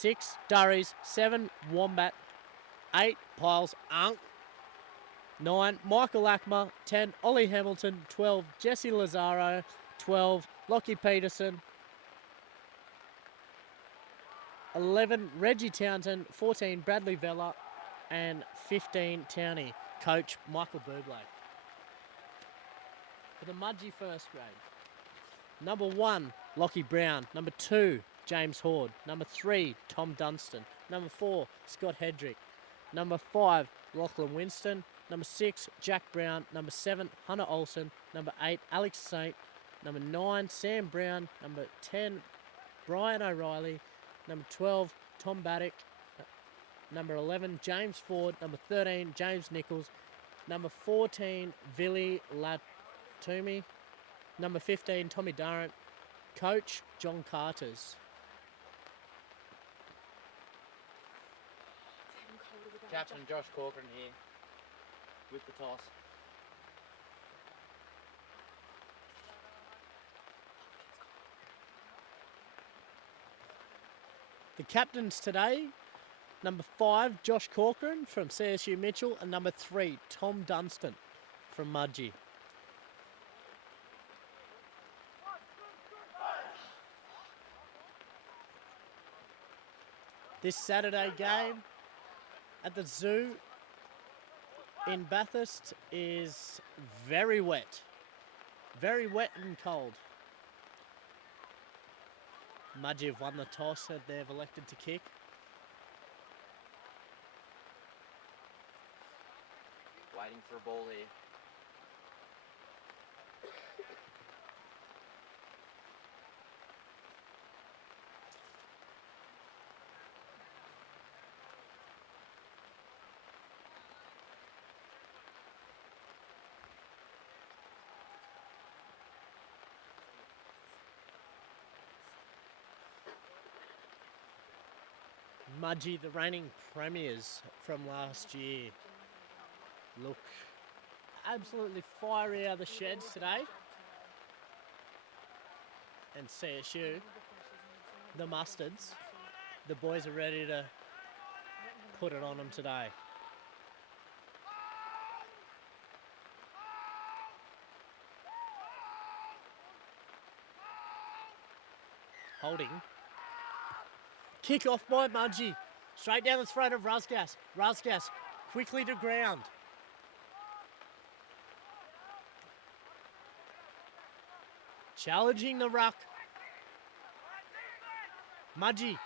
6, Durries. 7, Wombat. 8, Piles Unk. 9, Michael Ackmer. 10, Ollie Hamilton. 12, Jesse Lazaro. 12, Lockie Peterson. 11, Reggie Townsend. 14, Bradley Vella. And 15, Towney. Coach Michael Bublé. For the Mudgee first grade. Number 1, Lockie Brown. Number 2, James Horde. Number 3, Tom Dunstan. Number 4, Scott Hedrick. Number 5, Lachlan Winston. Number 6, Jack Brown. Number 7, Hunter Olsen. Number 8, Alex Saint. Number 9, Sam Brown. Number 10, Brian O'Reilly. Number 12, Tom Baddock. Number 11, James Ford. Number 13, James Nichols. Number 14, Billy Latumi. Number 15, Tommy Durrant. Coach, John Carters. Captain Josh Corcoran here with the toss. The captains today, number 5, Josh Corcoran from CSU Mitchell, and number 3, Tom Dunstan from Mudgee. This Saturday game at the zoo in Bathurst is very wet. Very wet and cold. Mudgee have won the toss and they've elected to kick. Waiting for a ball here. Mudgee, the reigning premiers from last year, look absolutely fiery out of the sheds today. And CSU, the Mustards, the boys are ready to put it on them today. Holding. Kick off by Mudgee. Straight down the throat of Rusgas. Rusgas quickly to ground. Challenging the ruck. Mudgee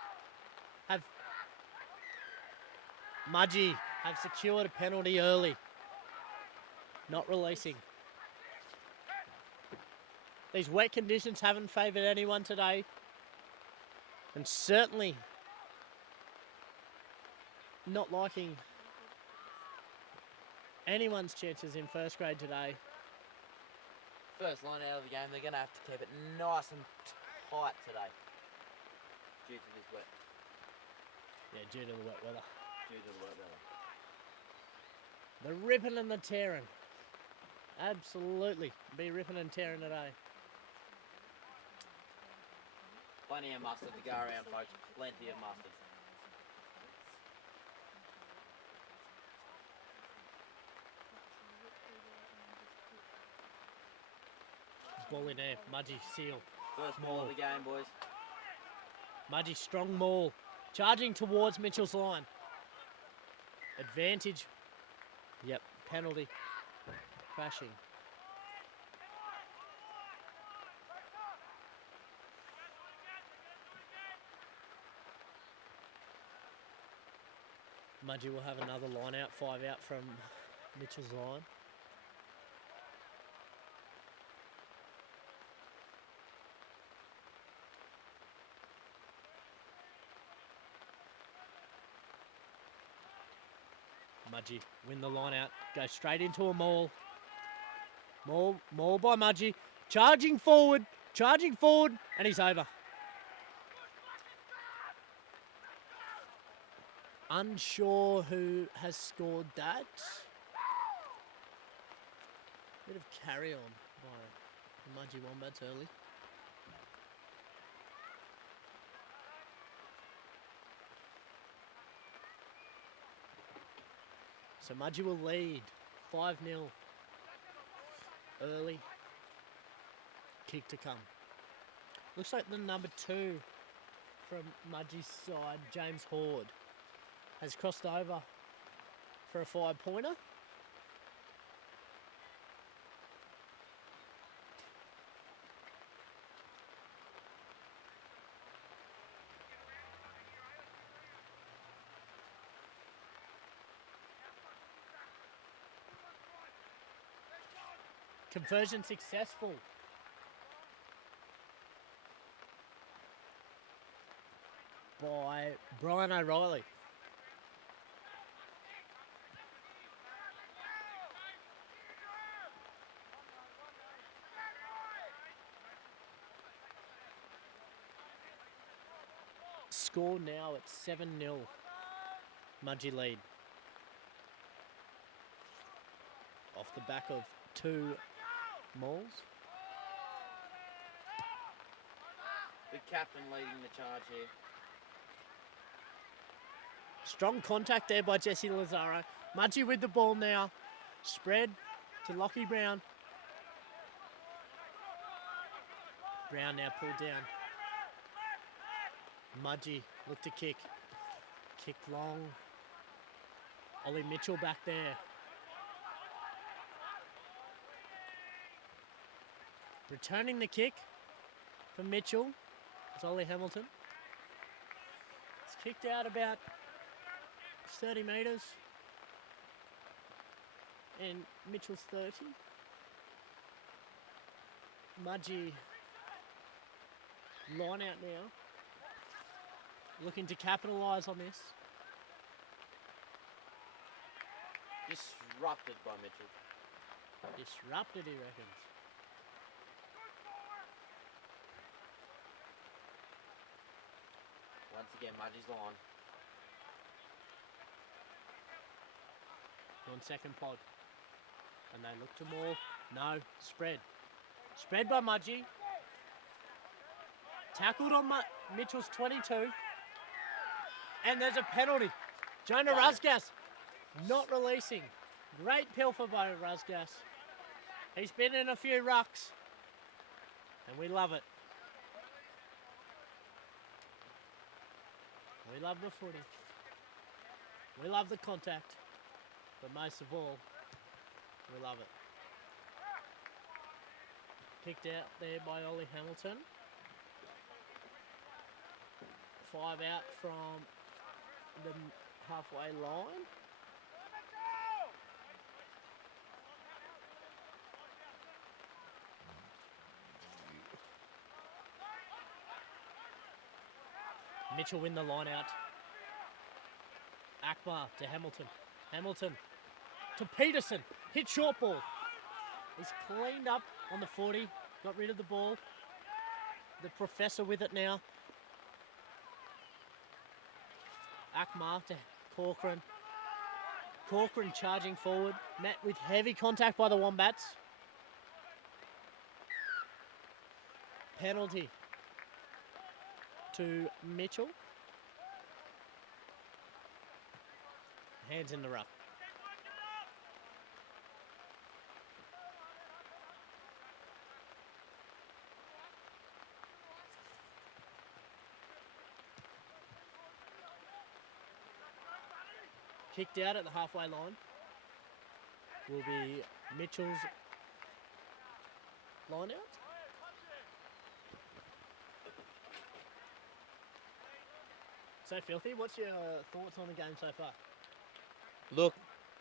have secured a penalty early. Not releasing. These wet conditions haven't favoured anyone today. And certainly not liking anyone's chances in first grade today. First line out of the game, they're going to have to keep it nice and tight today. Due to this wet. Yeah, due to the wet weather. Due to the wet weather. The ripping and the tearing. Absolutely. Be ripping and tearing today. Plenty of mustard to go around, folks. Plenty of mustard. Ball in there. Mudgee seal. First ball of the game, boys. Mudgee strong maul. Charging towards Mitchell's line. Advantage. Yep, penalty. Crashing. Mudgee will have another line out, 5 out from Mitchell's line. Mudgee win the line out, go straight into a maul. Maul by Mudgee, charging forward, and he's over. Unsure who has scored that. Bit of carry on by the Mudgee Wombats early. So Mudgee will lead 5-0. Early kick to come. Looks like the number 2 from Mudgee's side, James Horde, has crossed over for a 5-pointer. Conversion successful. By Brian O'Reilly. Score now at 7-0. Mudgee lead. Off the back of 2 mauls. The captain leading the charge here. Strong contact there by Jesse Lazaro. Mudgee with the ball now. Spread to Lockie Brown. Brown now pulled down. Mudgee look to kick. Kick long. Ollie Mitchell back there. Returning the kick from Mitchell. It's Ollie Hamilton. It's kicked out about 30 metres. And Mitchell's 30. Mudgee line out now. Looking to capitalise on this. Disrupted by Mitchell. Disrupted, he reckons. Once again, Mudgee's line. On second pod. And they look to maul. No, spread. Spread by Mudgee. Tackled on Mitchell's 22. And there's a penalty. Jonah Rusgas not releasing. Great pilfer by Rusgas. He's been in a few rucks. And we love it. We love the footy. We love the contact. But most of all, we love it. Kicked out there by Ollie Hamilton. 5 out from the halfway line. Mitchell win the line out. Akbar to Hamilton. Hamilton to Peterson. Hit short ball. He's cleaned up on the 40. Got rid of the ball. The professor with it now. Akbar to Corcoran. Corcoran charging forward. Met with heavy contact by the Wombats. Penalty to Mitchell. Hands in the ruck. Kicked out at the halfway line will be Mitchell's line out. So Filthy, what's your thoughts on the game so far? Look,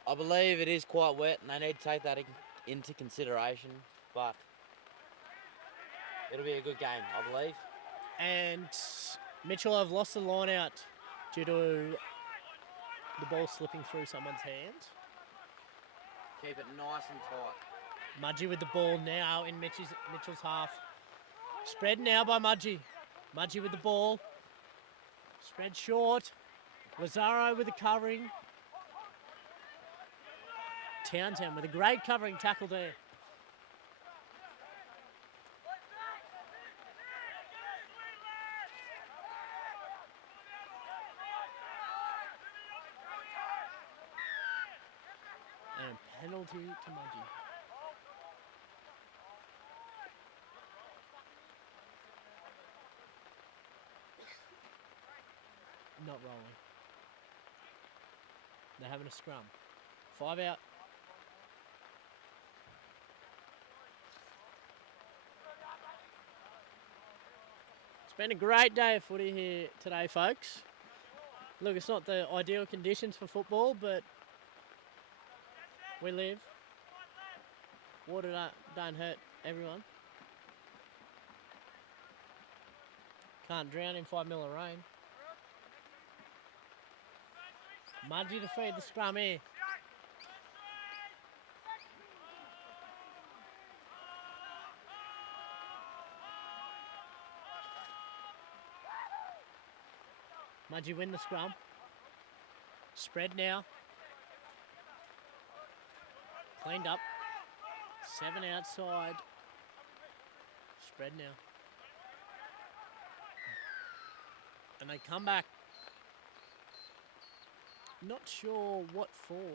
I believe it is quite wet and they need to take that into consideration, but it'll be a good game, I believe. And Mitchell have lost the line out due to the ball slipping through someone's hand. Keep it nice and tight. Mudgee with the ball now in Mitchell's half. Spread now by Mudgee. Mudgee with the ball. Spread short. Lazaro with the covering. Townsend with a great covering tackle there. Penalty to Mudgee. Not rolling. They're having a scrum. 5 out. It's been a great day of footy here today, folks. Look, it's not the ideal conditions for football, but we live. Water don't hurt everyone. Can't drown in 5 mil of rain. Mudgee to feed the scrum here. Mudgee win the scrum. Spread now. Cleaned up. 7 outside. Spread now. And they come back. Not sure what for.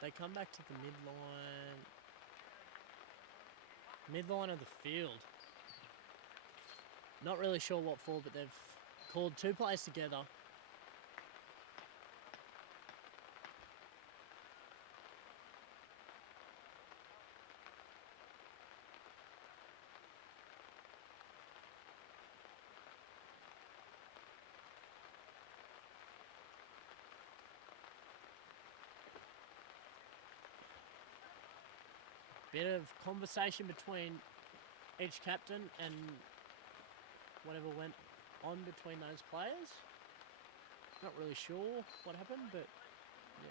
They come back to the midline of the field. Not really sure what for, but they've called 2 players together. Bit of conversation between each captain and whatever went on between those players. Not really sure what happened, but yeah.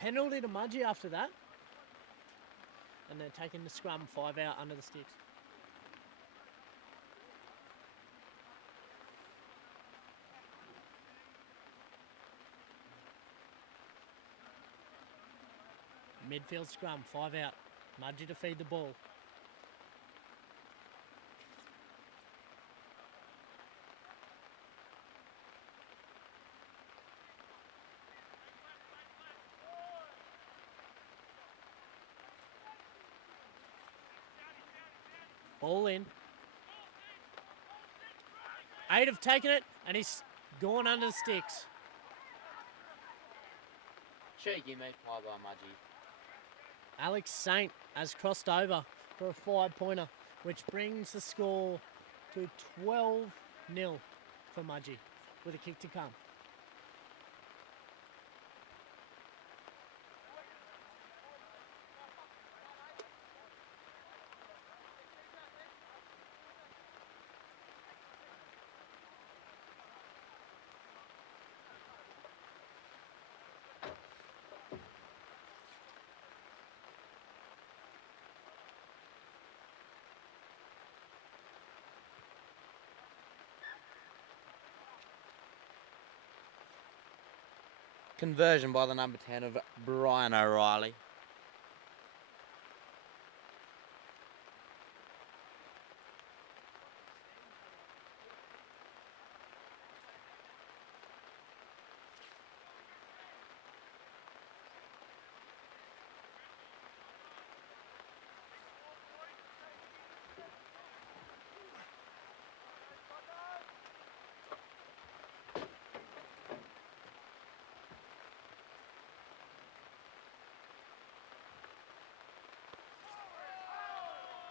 Penalty to Mudgee after that. And they're taking the scrum 5 out under the sticks. Midfield scrum, 5 out. Mudgee to feed the ball. Ball in. 8 have taken it, and he's gone under the sticks. Cheeky meat pie by Mudgee. Alex Saint has crossed over for a 5-pointer, which brings the score to 12-0 for Mudgee, with a kick to come. Conversion by the number 10 of Brian O'Reilly.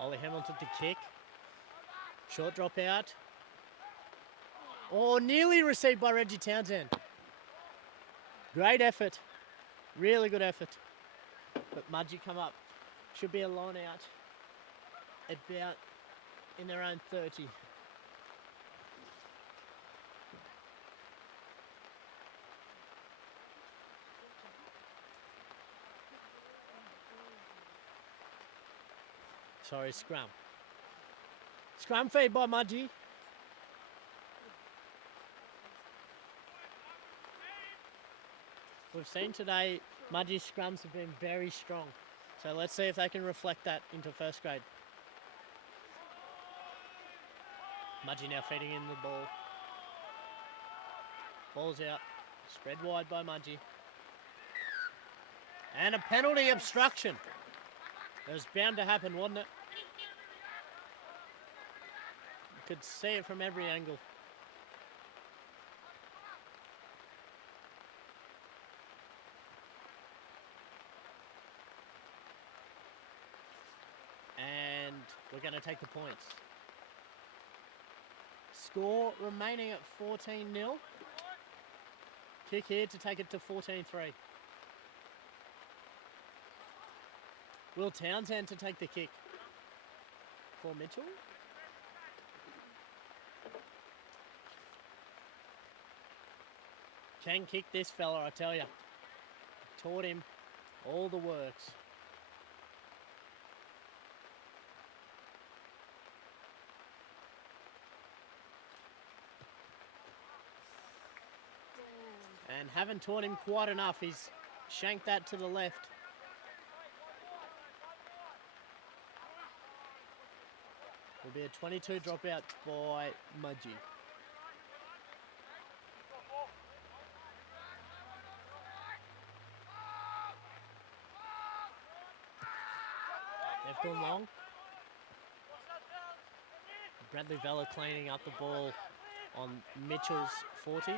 Ollie Hamilton to kick. Short drop out. Oh, nearly received by Reggie Townsend. Great effort. Really good effort. But Mudgee come up. Should be a line out. About in their own 30. Sorry, scrum. Scrum feed by Mudgee. We've seen today Mudgee's scrums have been very strong. So let's see if they can reflect that into first grade. Mudgee now feeding in the ball. Ball's out. Spread wide by Mudgee. And a penalty obstruction. It was bound to happen, wasn't it? You could see it from every angle. And we're going to take the points. Score remaining at 14-0. Kick here to take it to 14-3. Will Townsend to take the kick for Mitchell. Can kick this fella, I tell you. Taught him all the works. And haven't taught him quite enough. He's shanked that to the left. Will be a 22 dropout by Mudgee. They've gone long. Bradley Vella cleaning up the ball on Mitchell's 40.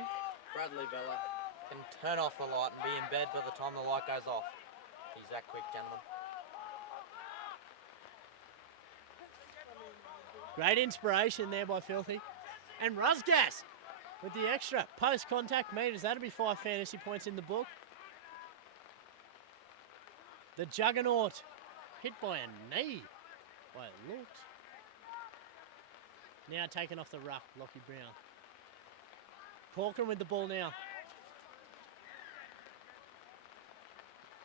Bradley Vella can turn off the light and be in bed by the time the light goes off. He's that quick, gentlemen. Great inspiration there by Filthy. And Rusgas with the extra post-contact meters. That'll be 5 fantasy points in the book. The Juggernaut hit by a knee. By it looked. Now taken off the ruck, Lockie Brown. Corcoran with the ball now.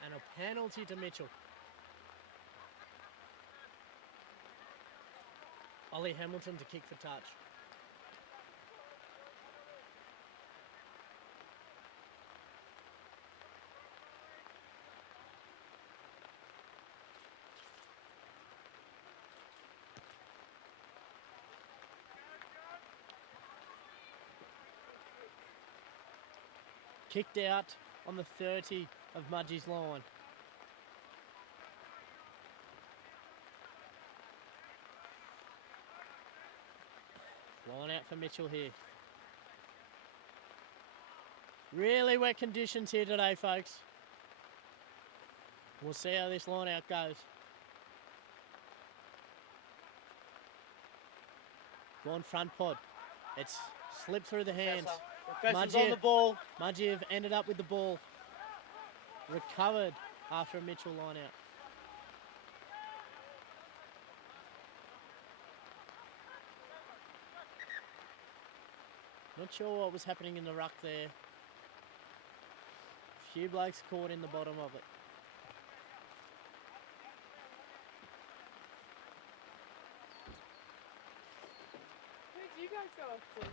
And a penalty to Mitchell. Ollie Hamilton to kick for touch. Kicked out on the 30 of Mudgee's line. Line out for Mitchell here. Really wet conditions here today, folks. We'll see how this line out goes. Gone front pod. It's slipped through the hands. Professor's on the ball. Mudgee have ended up with the ball. Recovered after a Mitchell line out. Not sure what was happening in the ruck there. Few blokes caught in the bottom of it. Who do you guys go up to?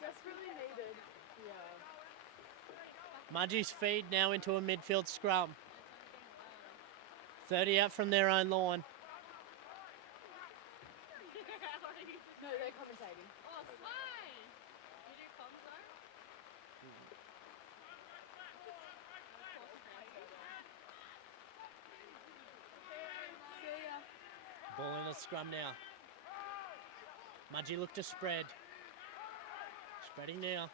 Desperately needed. Yeah. Mudgee's feed now into a midfield scrum. 30 out from their own line. No, they're commentating. Oh, fine. You do comms though? See ya. Ball in a scrum now. Mudgee look to spread. Spreading now.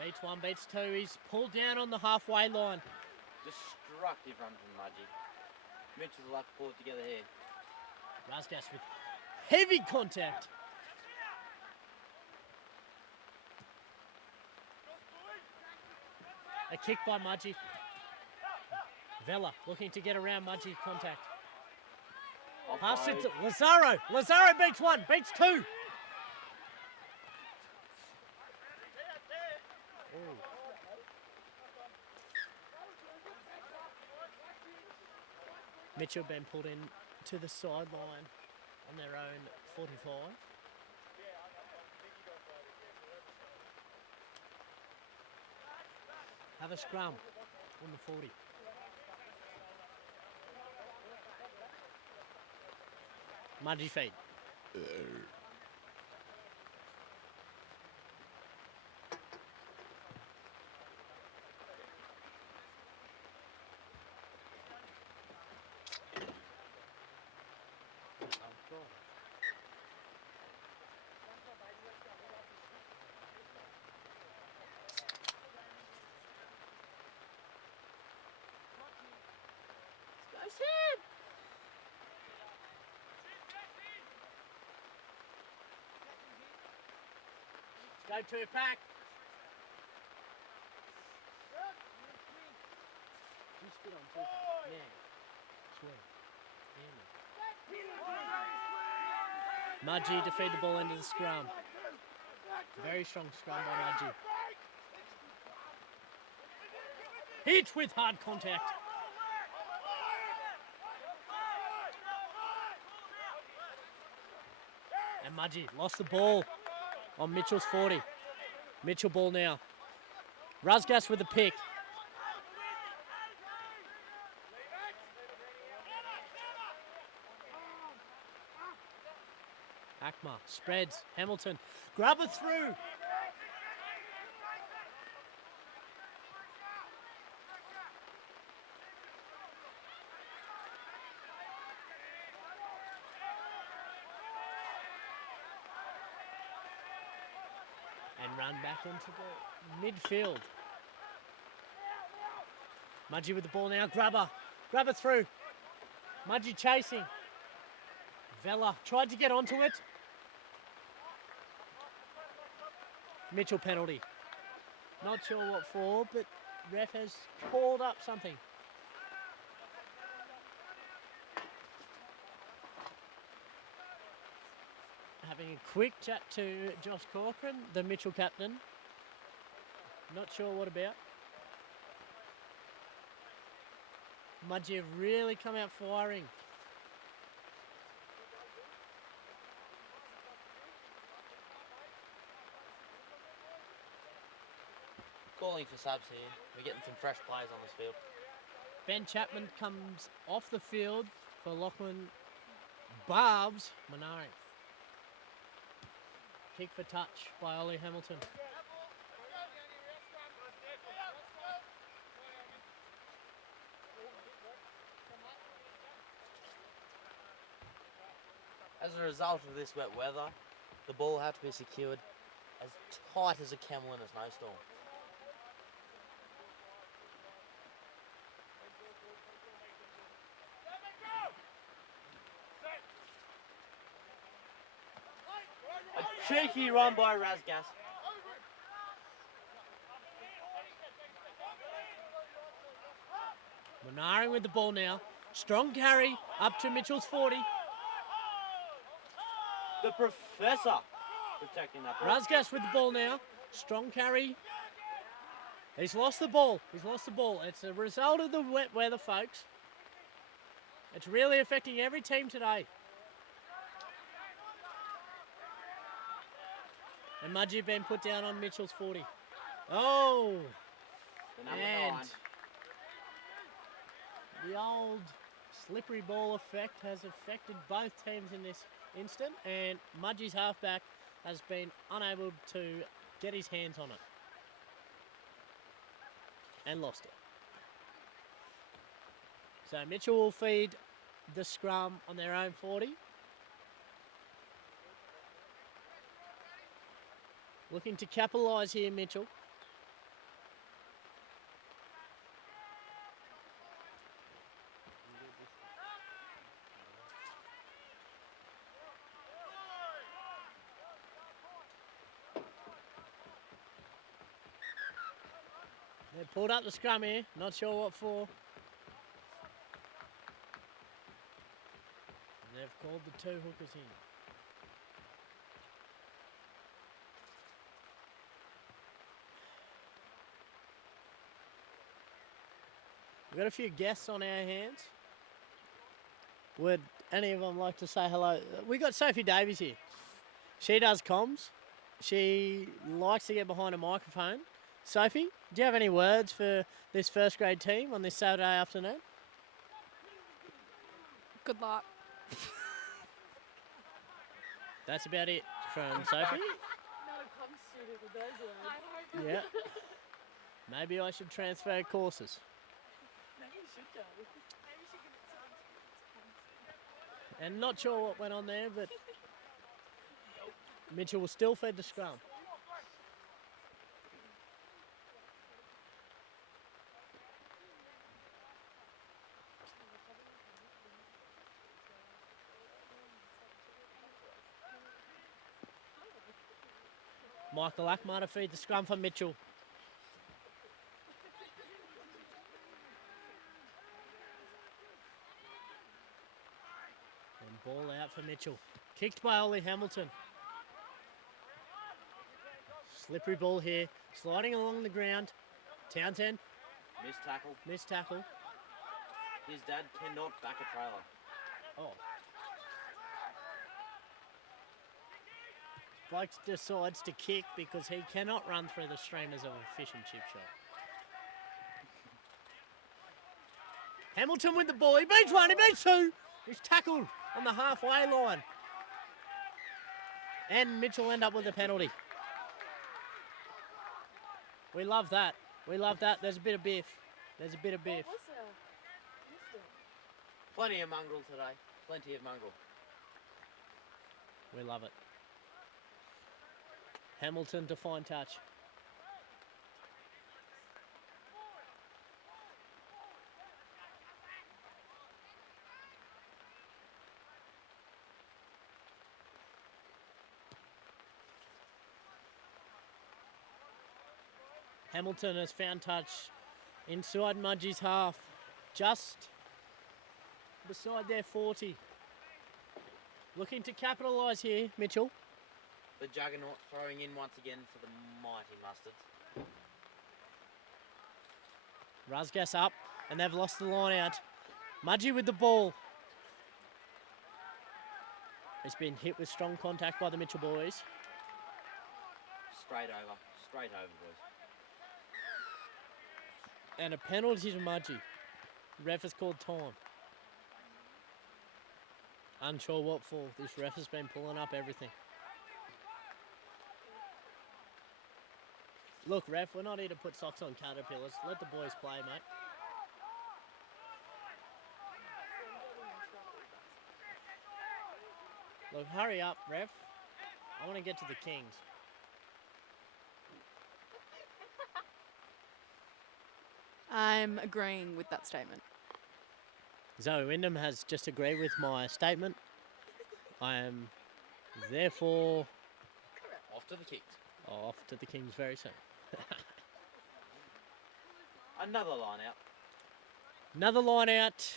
Beats one, beats two. He's pulled down on the halfway line. Destructive run from Mudgee. Mitchell's luck to pull it together here. Rasgas with heavy contact. A kick by Mudgee. Vella looking to get around Mudgee contact. Pass it to Lazaro. Lazaro beats one, beats two. Mitchell been pulled in to the sideline. on their own 45. Have a scrum on the 40. Mudgee feed. Go Sam! Go to your pack. You spit on two. Yeah. Swing. Mudgee defeat the ball into the scrum. Very strong scrum by Mudgee. Hit with hard contact. And Mudgee lost the ball on Mitchell's 40. Mitchell ball now. Rusgas with the pick. Akma spreads. Hamilton. Grab it through. And run back into the midfield. Mudgee with the ball now. Grabber. Grab it through. Mudgee chasing. Vella tried to get onto it. Mitchell penalty. Not sure what for, but ref has called up something. Having a quick chat to Josh Corcoran, the Mitchell captain. Not sure what about. Mudgee have really come out firing. Calling for subs here. We're getting some fresh players on this field. Ben Chapman comes off the field for Lachlan Barbs Manari. Kick for touch by Ollie Hamilton. As a result of this wet weather, the ball had to be secured as tight as a camel in a snowstorm. A cheeky run by Razgas. Manari with the ball now. Strong carry up to Mitchell's 40. The professor protecting that ball. Razgas with the ball now. Strong carry. He's lost the ball. He's lost the ball. It's a result of the wet weather, folks. It's really affecting every team today. And Mudgee been put down on Mitchell's 40. Oh! The number And 9. the old slippery ball effect has affected both teams in this instant, and Mudgee's halfback has been unable to get his hands on it. And lost it. So Mitchell will feed the scrum on their own 40. Looking to capitalise here, Mitchell. They've pulled up the scrum here, not sure what for. And they've called the two hookers in. We've got a few guests on our hands. Would any of them like to say hello? We got Sophie Davies here. She does comms. She likes to get behind a microphone. Sophie, do you have any words for this first grade team on this Saturday afternoon? Good luck. That's about it from Sophie. No, come student with those words. Yeah. Maybe I should transfer courses. Maybe you should go. And not sure what went on there, but Mitchell will still feed the scrum. Michael Ackmar to feed the scrum for Mitchell. And ball out for Mitchell. Kicked by Ollie Hamilton. Slippery ball here. Sliding along the ground. Townsend. Missed tackle. Missed tackle. His dad cannot back a trailer. Oh. Blake decides to kick because he cannot run through the streamers of a fish and chip shop. Hamilton with the ball. He beats one, he beats two. He's tackled on the halfway line. And Mitchell end up with a penalty. We love that. We love that. There's a bit of biff. There's a bit of biff. What's that? Missed it. Plenty of mongrel today. Plenty of mongrel. We love it. Hamilton to fine touch. Hamilton has found touch inside Mudgee's half, just beside their 40. Looking to capitalise here, Mitchell. The juggernaut throwing in once again for the mighty Mustards. Rasgas up, and they've lost the line out. Mudgee with the ball. It's been hit with strong contact by the Mitchell boys. Straight over, boys. And a penalty to Mudgee. Ref has called time. Unsure what for. This ref has been pulling up everything. Look, ref, we're not here to put socks on caterpillars. Let the boys play, mate. Look, hurry up, ref. I want to get to the Kings. I'm agreeing with that statement. Zoe Wyndham has just agreed with my statement. I am therefore Off to the kicks. off to the Kings very soon. Another line out. Another line out.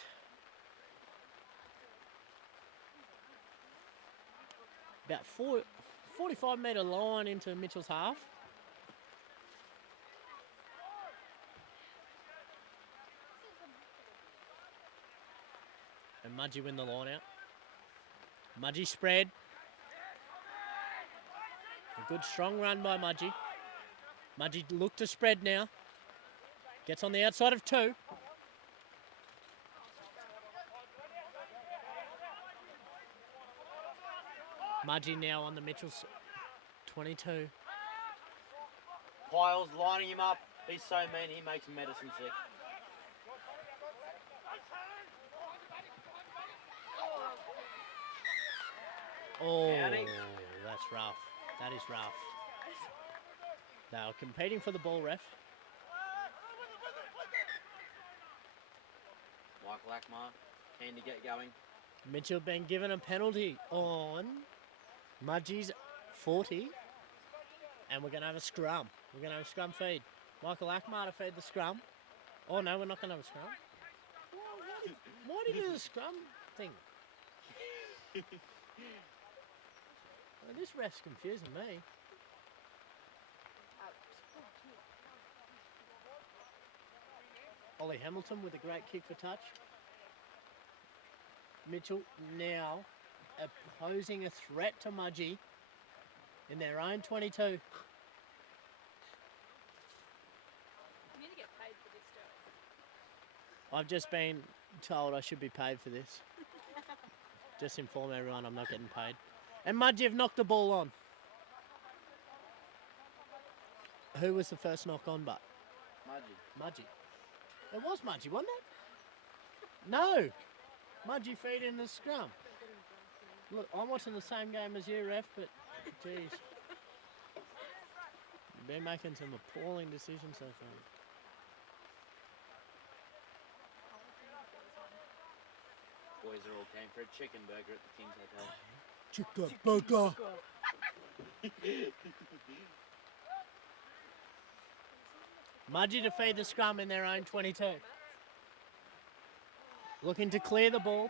About 45 metre line into Mitchell's half. And Mudgee win the line out. Mudgee spread. A good strong run by Mudgee. Mudgee look to spread now. Gets on the outside of two. Mudgee now on the Mitchell's 22. Piles lining him up. He's so mean he makes medicine sick. Oh, Downing. that's rough. That is rough. Now competing for the ball, ref. Michael Ackmar, keen to get going. Mitchell been given a penalty on Mudgee's 40. And we're going to have a scrum. We're going to have a scrum feed. Michael Ackmar to feed the scrum. Oh, no, we're not going to have a scrum. Why do you do the scrum thing? Well, this ref's confusing me. Ollie Hamilton with a great kick for touch. Mitchell now posing a threat to Mudgee in their own 22. You need to get paid for this job. I've just been told I should be paid for this. Just inform everyone I'm not getting paid. And Mudgee have knocked the ball on. Who was the first knock on but? Mudgee. Mudgee. It was Mudgee, wasn't it? No. Mudgee feed in the scrum. Look, I'm watching the same game as you, ref, but geez. You've been making some appalling decisions so far. Boys are all came for a chicken burger at the King's Hotel. Chicken burger. Mudgee to feed the scrum in their own 22. Looking to clear the ball.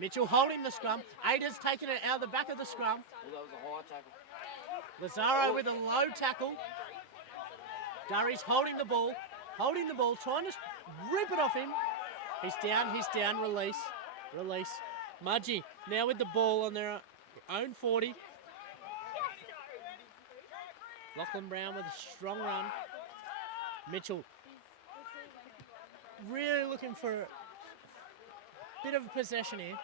Mitchell holding the scrum. Ada's taking it out of the back of the scrum. Well, that was a high tackle. Lazaro with a low tackle. Durry's holding the ball, trying to rip it off him. He's down, release. Mudgee now with the ball on their own 40. Lachlan Brown with a strong run. Mitchell really looking for a bit of a possession here.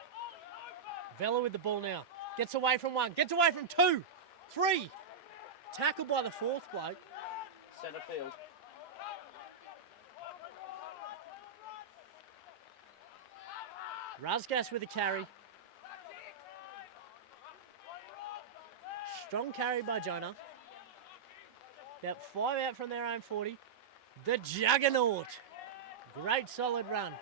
Vella with the ball now. Gets away from one, gets away from two, three. Tackled by the fourth bloke. Centre field. Razgas with a carry. Strong carry by Jonah. About 5 out from their own 40. The Juggernaut. Great solid run.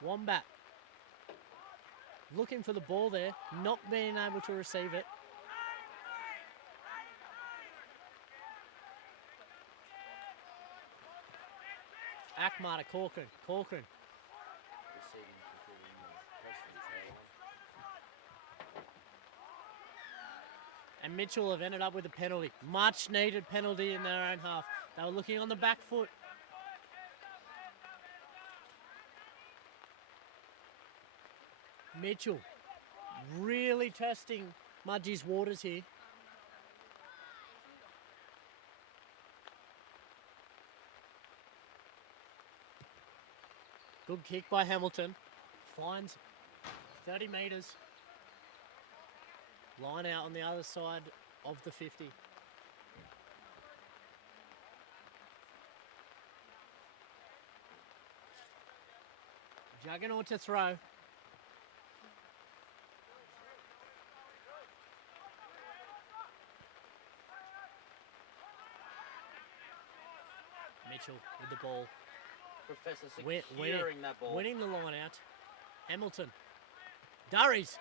Wombat. Looking for the ball there. Not being able to receive it. Akmar to Corcoran. Receiving completely pressure the tail. And Mitchell have ended up with a penalty. Much needed penalty in their own half. They were looking on the back foot. Mitchell really testing Mudgee's waters here. Good kick by Hamilton. Finds 30 metres. Line out on the other side of the 50. Juggernaut to throw. Mitchell with the ball. Professor Winning securing that ball. Winning the line out. Hamilton. Durry's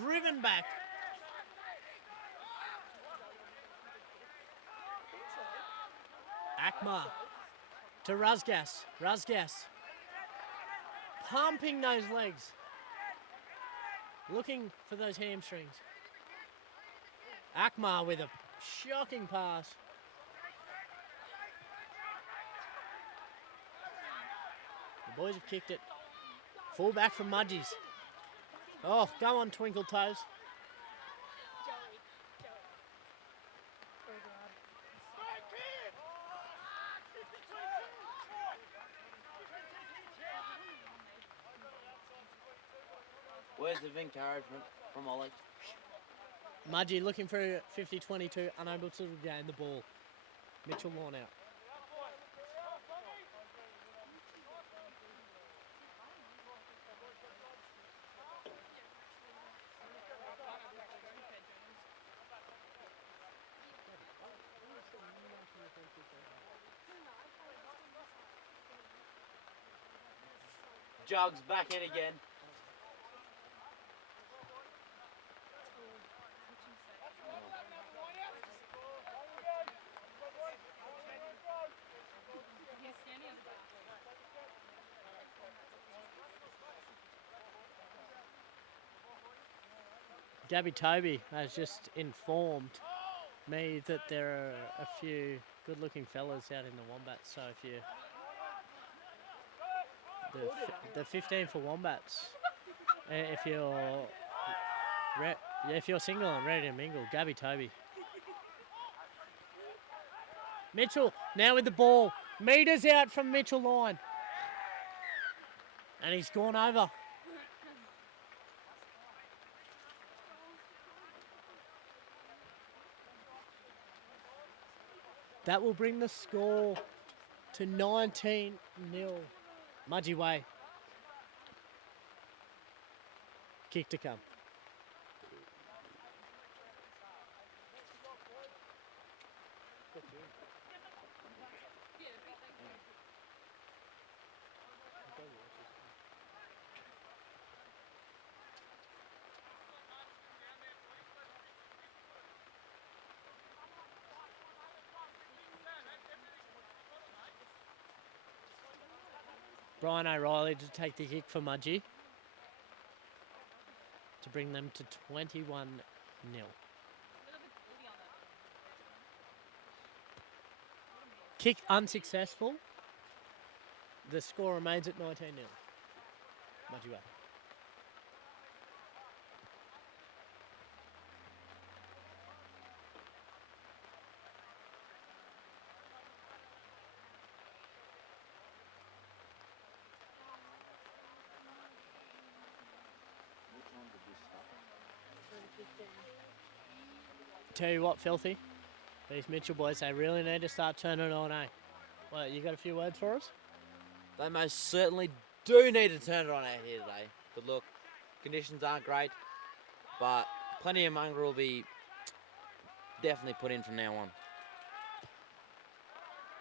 driven back. Akmar to Razgas. Pumping those legs. Looking for those hamstrings. Akmar with a shocking pass. The boys have kicked it. Full back from Mudgee's. Oh, go on, Twinkle Toes. Where's the encouragement from Ollie? Mudgee looking for a 50-22, unable to regain the ball. Mitchell Lawn out. Jugs back in again. Gabby Toby has just informed me that there are a few good-looking fellas out in the Wombats. So if you the 15 for Wombats, if you're if you're single and ready to mingle, Gabby Toby. Mitchell now with the ball, meters out from Mitchell line, and he's gone over. That will bring the score to 19-0. Mudgee way. Kick to come. Brian O'Reilly to take the kick for Mudgee to bring them to 21-0. Kick unsuccessful. The score remains at 19-0. Mudgee way. Tell you what, Filthy, these Mitchell boys, they really need to start turning on, eh? Well, you got a few words for us? They most certainly do need to turn it on out here today. But look, conditions aren't great, but plenty of mongrel will be definitely put in from now on.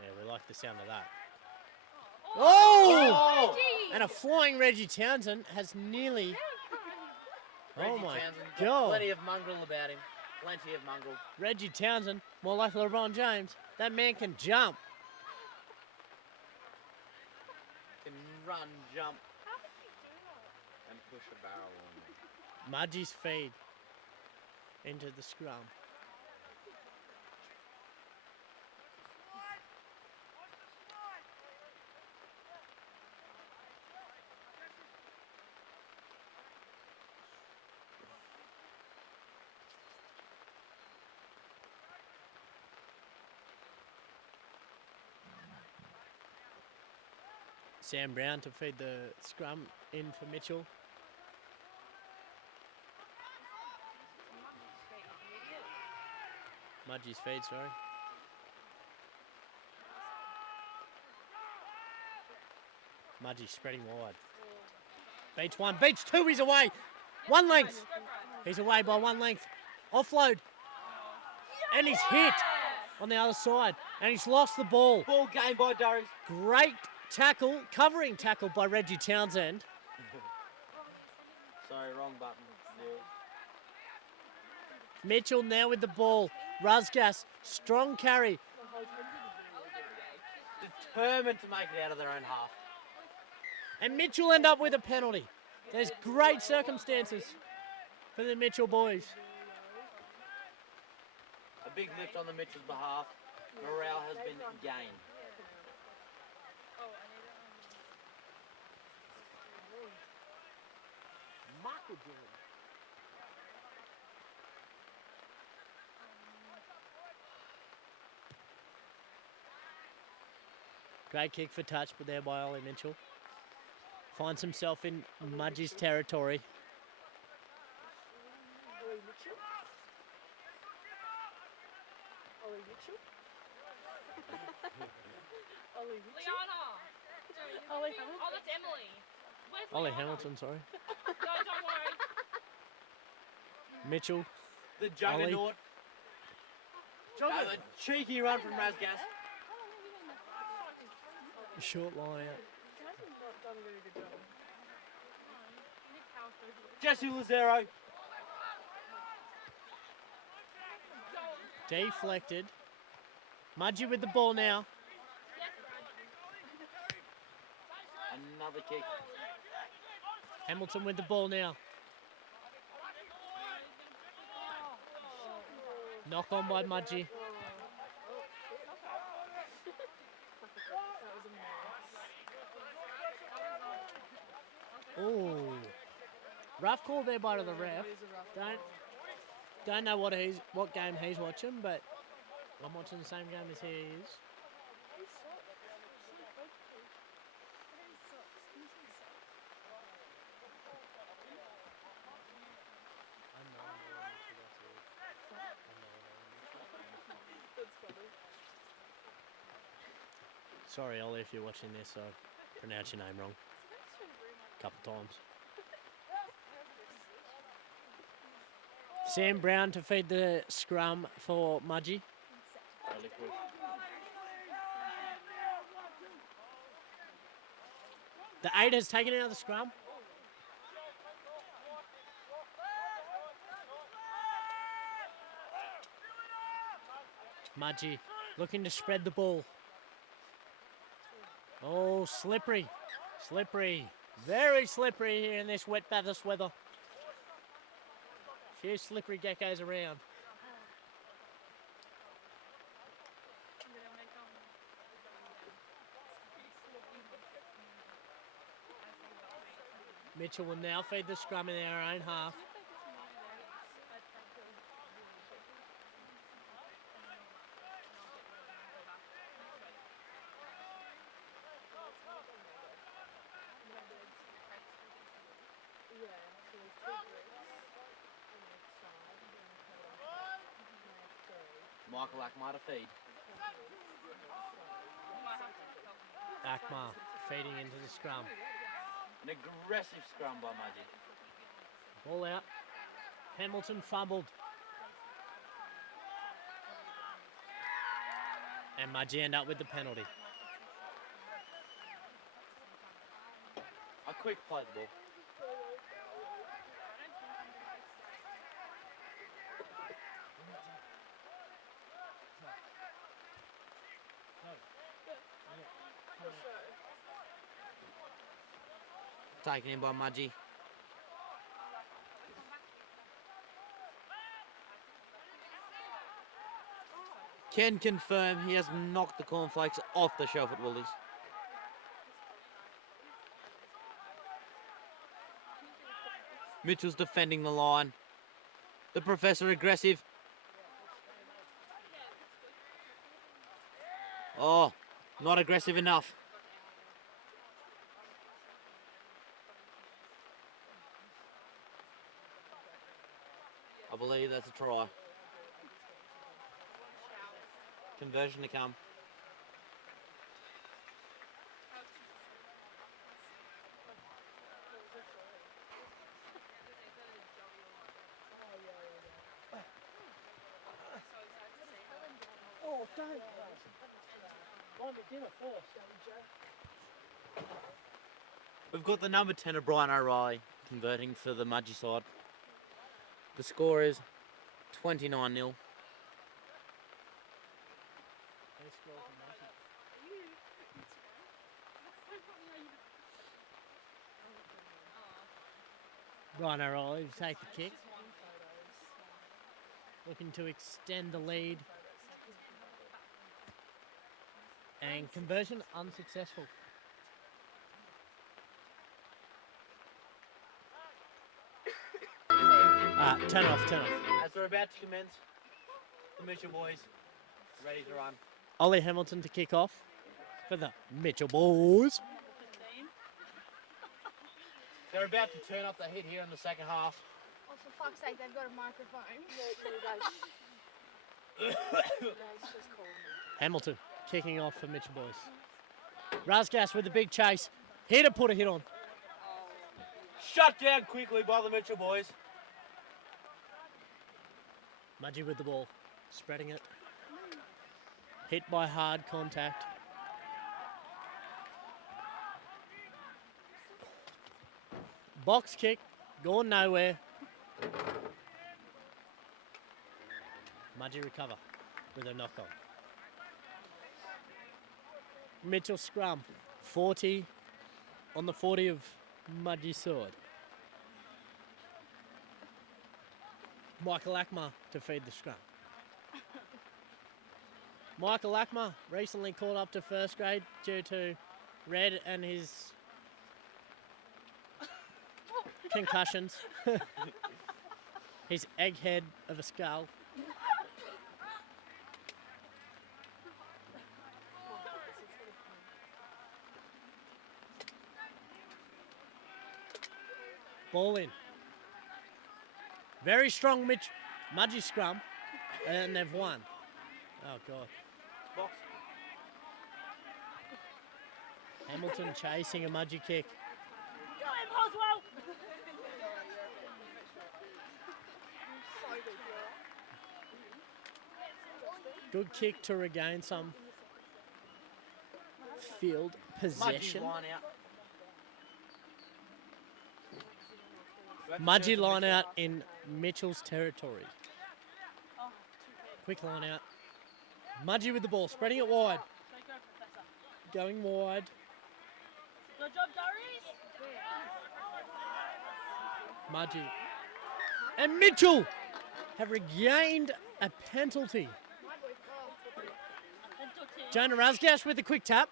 Yeah, we like the sound of that. Oh! Reggie! And a flying Reggie Townsend has nearly... Reggie Oh my Townsend, God. plenty of mongrel about him. Plenty of mongrel. Reggie Townsend, more like LeBron James. That man can jump. Can run, jump, and push a barrel on. Mudgee's feed into the scrum. Sam Brown to feed the scrum in for Mitchell. Mudgee's feed, sorry. Mudgee spreading wide. Beach one, beach two, he's away. One length. He's away by one length. Offload. And he's hit on the other side. And he's lost the ball. Ball game by Durries. Great tackle, covering tackle by Reggie Townsend. Sorry, wrong button. Yeah. Mitchell now with the ball. Rusgas, strong carry. Determined to make it out of their own half. And Mitchell end up with a penalty. There's great circumstances for the Mitchell boys. A big lift on the Mitchell's behalf. Morale has been gained. Great kick for touch, but there by Ollie Mitchell. Finds himself in Mudgee's territory. Ollie Mitchell? Ollie Mitchell? Ollie Mitchell? Liana! Ollie Oh, Hamilton? that's Emily. Where's Ollie Liana? Hamilton, sorry. No, don't worry. Mitchell. The juggernaut. A cheeky run from Razgas. Short line out. He hasn't not done a very good job. Jesse Lazaro. Deflected. Mudgee with the ball now. Another kick. Hamilton with the ball now. Knock on by Mudgee. Ooh. Rough call there by the ref. Don't know what game he's watching, but I'm watching the same game as he is. Sorry, Ollie, if you're watching this, I pronounced your name wrong a couple times. Sam Brown to feed the scrum for Mudgee. The 8 has taken out of the scrum. Mudgee looking to spread the ball. Oh, slippery. Slippery. Very slippery here in this wet Bathurst weather. Few slippery geckos around. Mitchell will now feed the scrum in our own half. Michael Akmar to feed. Akmar feeding into the scrum. An aggressive scrum by Mudgee. Ball out. Hamilton fumbled. And Mudgee end up with the penalty. A quick play the ball. Taken in by Mudgee. Can confirm he has knocked the cornflakes off the shelf at Woolies. Mitchell's defending the line. The professor aggressive. Oh, not aggressive enough. I believe that's a try. Conversion to come. Oh, don't. Buy me dinner first. We've got the number 10 of Brian O'Reilly converting for the Mudgee side. The score is 29-0. Brian O'Reilly to take the kick. Looking to extend the lead. And conversion unsuccessful. Turn off. As we're about to commence, the Mitchell boys ready to run. Ollie Hamilton to kick off for the Mitchell boys. They're about to turn up the heat here in the second half. Oh, for fuck's sake, they've got a microphone. Hamilton kicking off for Mitchell boys. Rasgas with the big chase. Here to put a hit on. Shut down quickly by the Mitchell boys. Mudgee with the ball. Spreading it. Hit by hard contact. Box kick. Gone nowhere. Mudgee recover with a knock on. Mitchell scrum. 40 on the 40 of Mudgee side. Michael Akmar to feed the scrum. Michael Lackmer recently called up to first grade due to Red and his concussions. His egghead of a skull. Ball in. Very strong Mudgee scrum, and they've won. Oh, God. Box. Hamilton chasing a Mudgee kick. Go in, Boswell! Good kick to regain some field Mudgee's possession. line out. Mudgee line out in Mitchell's territory. Quick line out. Mudgee with the ball, spreading it wide. Going wide. Good job, Darius! Mudgee. And Mitchell have regained a penalty. Jonah Razgash with the quick tap.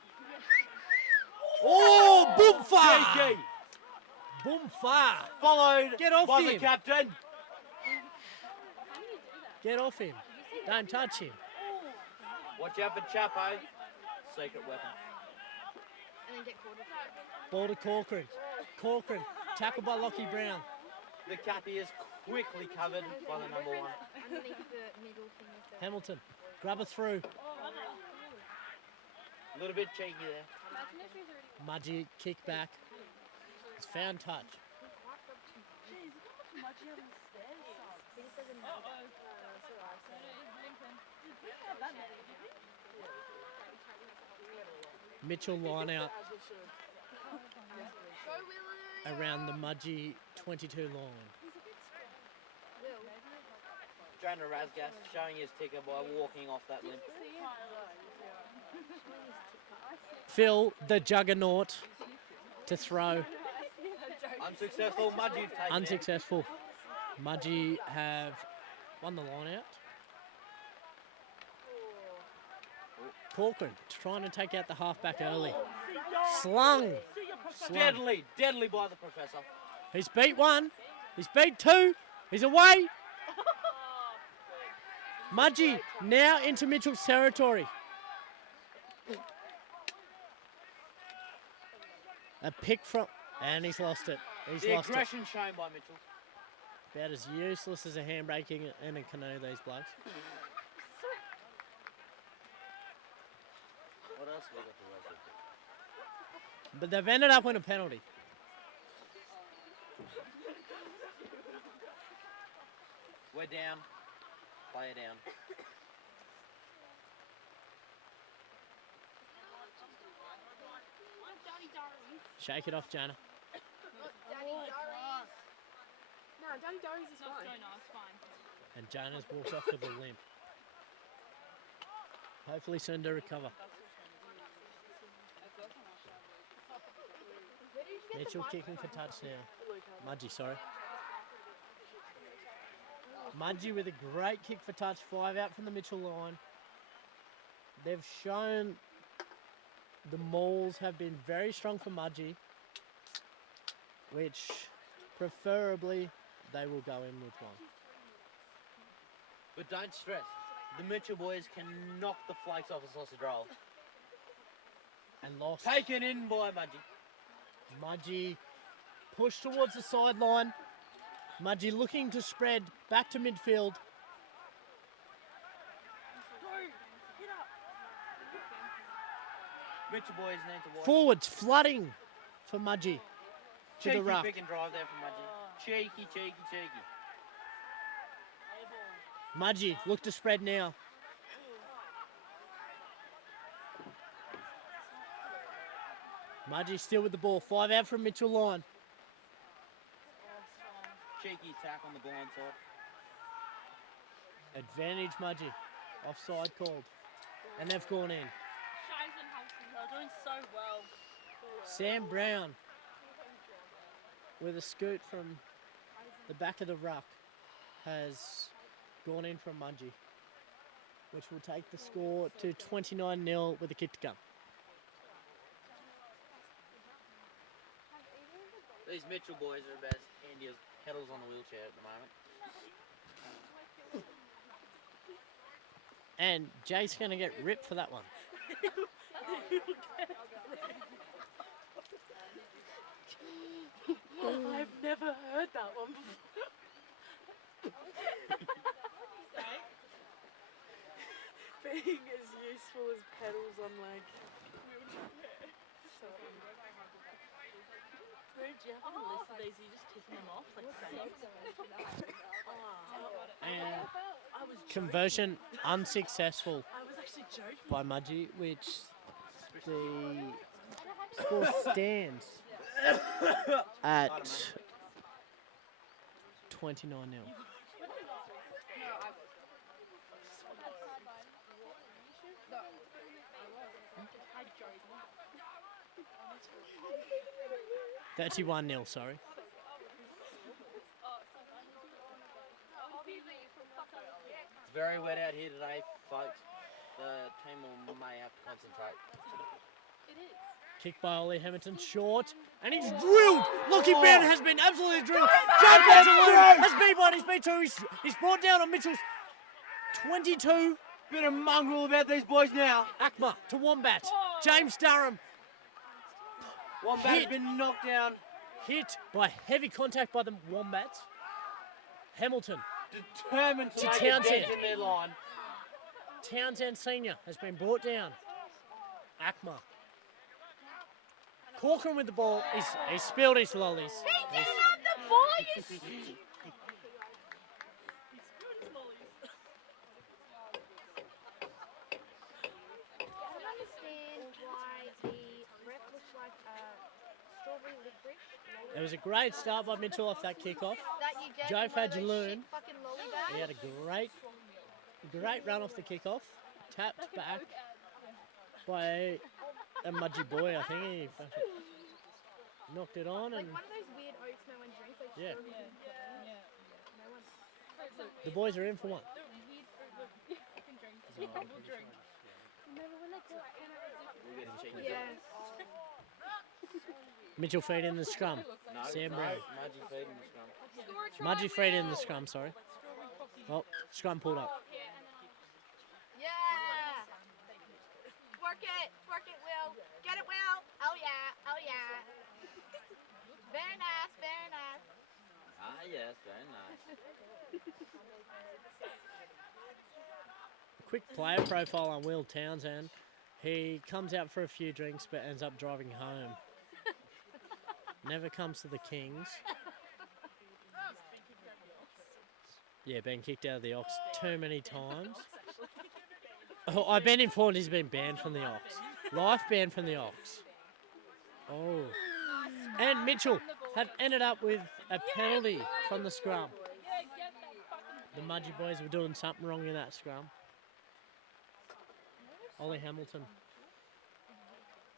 Oh, boom far! JG. Boom far! Followed Get off by him. the captain. Get off him. Don't touch him. Watch out for Chapo. Secret weapon. And then get quarter. Ball to Corcoran. Corcoran, tackled by Lockie Brown. The cappy is quickly covered by the number one. Underneath the middle thing with the... Hamilton, grab it through. A little bit cheeky there. Mudgee kick back. It's found touch. Mitchell line out around the Mudgee 22 line. Jonah Razgas showing his ticker by walking off that limb. Phil, the juggernaut, to throw. Unsuccessful. Mudgee taken out. Unsuccessful. Mudgee have won the line out. Corcoran trying to take out the halfback early. Slung. Deadly, deadly by the professor. He's beat one. He's beat two. He's away. Mudgee now into Mitchell's territory. A pick from... And he's lost it. He's The lost it. aggression shown by Mitchell. About as useless as a handbrake in a canoe, these blokes. What else have we got to work with? But they've ended up with a penalty. We're down. Player down. Shake it off, Jana. No, Daddy Darius is fine. It's fine. And Jana's walked off with a limp. Hopefully soon to recover. Mitchell kicking for touch now. Mudgee, sorry. Mudgee with a great kick for touch. 5 out from the Mitchell line. They've shown the mauls have been very strong for Mudgee, which preferably they will go in with one. But don't stress. The Mitchell boys can knock the flakes off a sausage roll. And lost. Taken in by Mudgee. Mudgee pushed towards the sideline. Mudgee looking to spread back to midfield. Mitchell boys need to watch. Forwards flooding for Mudgee. To Cheeky the ruck. pick and drive there from Mudgee. Cheeky, cheeky, cheeky. Mudgee look to spread now. Mudgee still with the ball. 5 out from Mitchell line. Cheeky attack on the blind side. Advantage Mudgee. Offside called. And they've gone in. Shies and Hudson are doing so well. Sam Brown with a scoot from the back of the ruck has gone in from Mudgee. which will take the score to 29-0 with a kick to come. These Mitchell boys are about as handy as pedals on a wheelchair at the moment. And Jake's going to get ripped for that one. I've never heard that one before. Being as useful as pedals on like wheelchair. So do you have a list of these? Are you just ticking them off like And I was conversion unsuccessful I was actually joking. by Mudgee, which the score stands at 29-0. I 31-0, sorry. It's very wet out here today, folks. The team may have to concentrate. It is. Kick by Ollie Hamilton, short, and he's drilled! Lockie Brown has been absolutely drilled. Joe Fazaloon has been one, he's been two, he's brought down on Mitchell's 22. Bit of mongrel about these boys now. Akma to Wombat. James Durham Wombat Hit. has been knocked down. hit by heavy contact by the Wombats. Hamilton. Determined to To make a Townsend. dent in their line. Townsend Senior has been brought down. Akma. Corcoran with the ball. He's spilled his lollies. He's- I don't understand why the ref looks like strawberry licorice. It was a great start by Mitchell off that kickoff. That you get Joe in one of those Fadjaloon. shit fucking lolly bags. He had a great run off the kickoff. Tapped back by a Mudgee boy, I think. He fucking knocked it on, Like and one of those weird oats no one drinks, like Yeah. strawberries and pudding. No one. the boys are in for one. We're getting cheeky. Yes. Mitchell feed in the scrum. No, Sam no, Brown. Mudgee feeding the scrum. Mudgee feed in the scrum, sorry. Oh, scrum pulled up. Yeah. Work it, Will. Get it, Will. Oh yeah, oh yeah. Very nice, very nice. Ah, yes, very nice. Quick player profile on Will Townsend. He comes out for a few drinks but ends up driving home. Never comes to the Kings. Yeah, been kicked out of the Ox too many times. Oh, I've been informed he's been banned from the Ox. Life banned from the Ox. Oh. And Mitchell have ended up with a penalty from the scrum. The Mudgee boys were doing something wrong in that scrum. Ollie Hamilton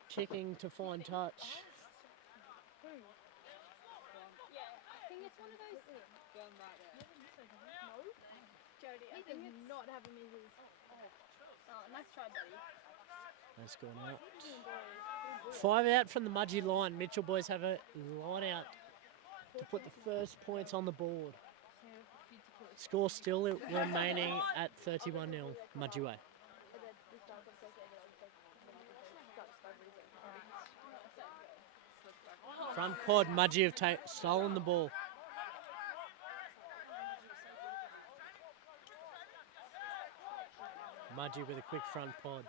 kicking to find touch. He does not have a his. Oh, nice try, buddy. That's gone out. 5 out from the Mudgee line. Mitchell boys have a line out to put the first points on the board. Score still remaining at 31-0 Mudgee way. Front pod, Mudgee have stolen the ball. Mudgee with a quick front pod.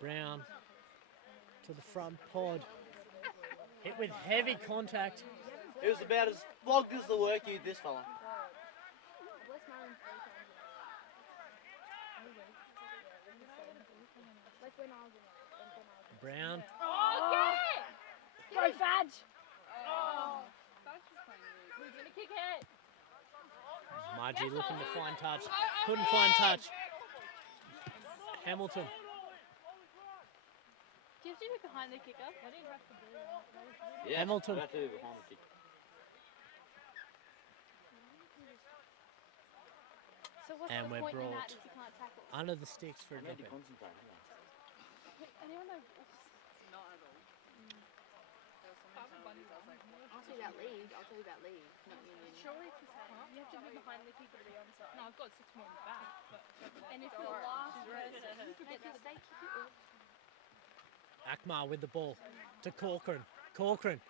Brown to the front pod. Hit with heavy contact. It was about as flogged as the work you this fella. Like when I was in Brown. Go, Fadge! Oh. Who's gonna kick it? Mudgee looking to find touch. Couldn't find touch. Hamilton. Do you have to be behind the kicker? I didn't have to do that. Yeah, Hamilton. That too, behind the kick. So So what's And the we're point in brought that if you can't tackle? under the sticks for a I need to drop in. concentrate. Hang on. Anyone know? Not at all. There was something penalties, I was like, what? I'll tell you about league. I'll tell you about league, not union. Surely it's the same. You have to be behind the keeper to be onside. No, I've got 6 more in the back, but And if don't the worry, last she's ready. person Because they kick it all. Akmar with the ball to Corcoran. Corcoran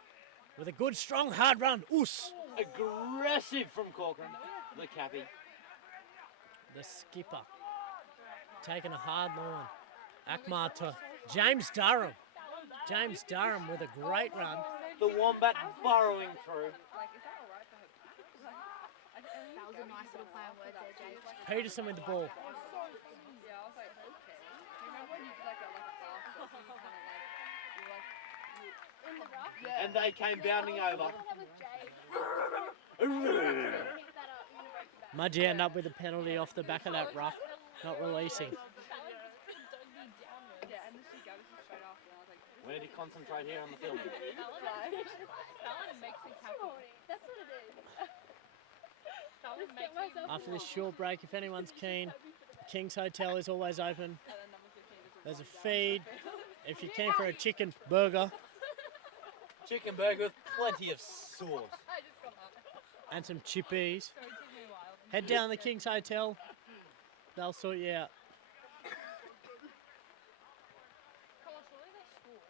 with a good, strong, hard run. Oos! Aggressive from Corcoran, the cappy. The skipper taking a hard line. Akmar to James Durham. James Durham with a great run. The Wombat burrowing through. Like, is that alright for her back? Like, That was a nice little play on words there, Jake. Peterson with the ball. yeah, I was like, okay. Do you remember when you did like a half, like, you kind of like, you're like, in the rough. And they came bounding over. That with Jay. Keep that up. You're gonna break your back. Mudgee end up with a penalty off the back of that ruck, not releasing. yeah, and then she gave us straight after, and I was like, We need to concentrate here on the filming. Fallon makes me happy. That's what it is. Fallon Just makes get myself After this short break, if anyone's keen, the King's Hotel is always open. And then number 15 just There's a feed. If you're keen for a chicken burger Chicken burger with plenty of sauce. I just got that. and some chippies, So it took me a while. head down the King's Hotel. They'll sort you out. Come on, surely they score.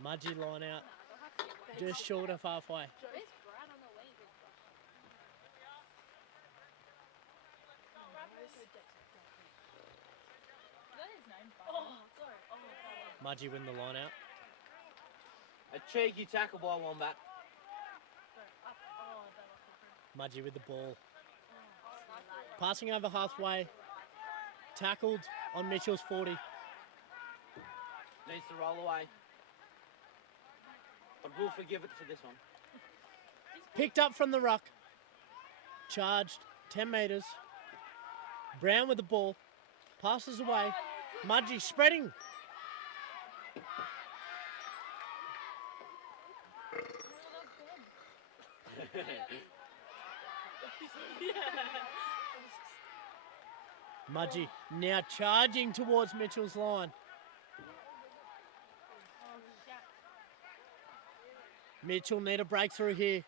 Mudgee line out, They'll have to get just short of halfway. Where's Brad on the wing? Is that his name? Oh, Mudgee win the line out. A cheeky tackle by Wombat. Mudgee with the ball. Passing over halfway. Tackled on Mitchell's 40. Needs to roll away. But we'll forgive it for this one. Picked up from the ruck. Charged 10 metres. Brown with the ball. Passes away. Mudgee spreading. Mudgee now charging towards Mitchell's line. Mitchell need a breakthrough here.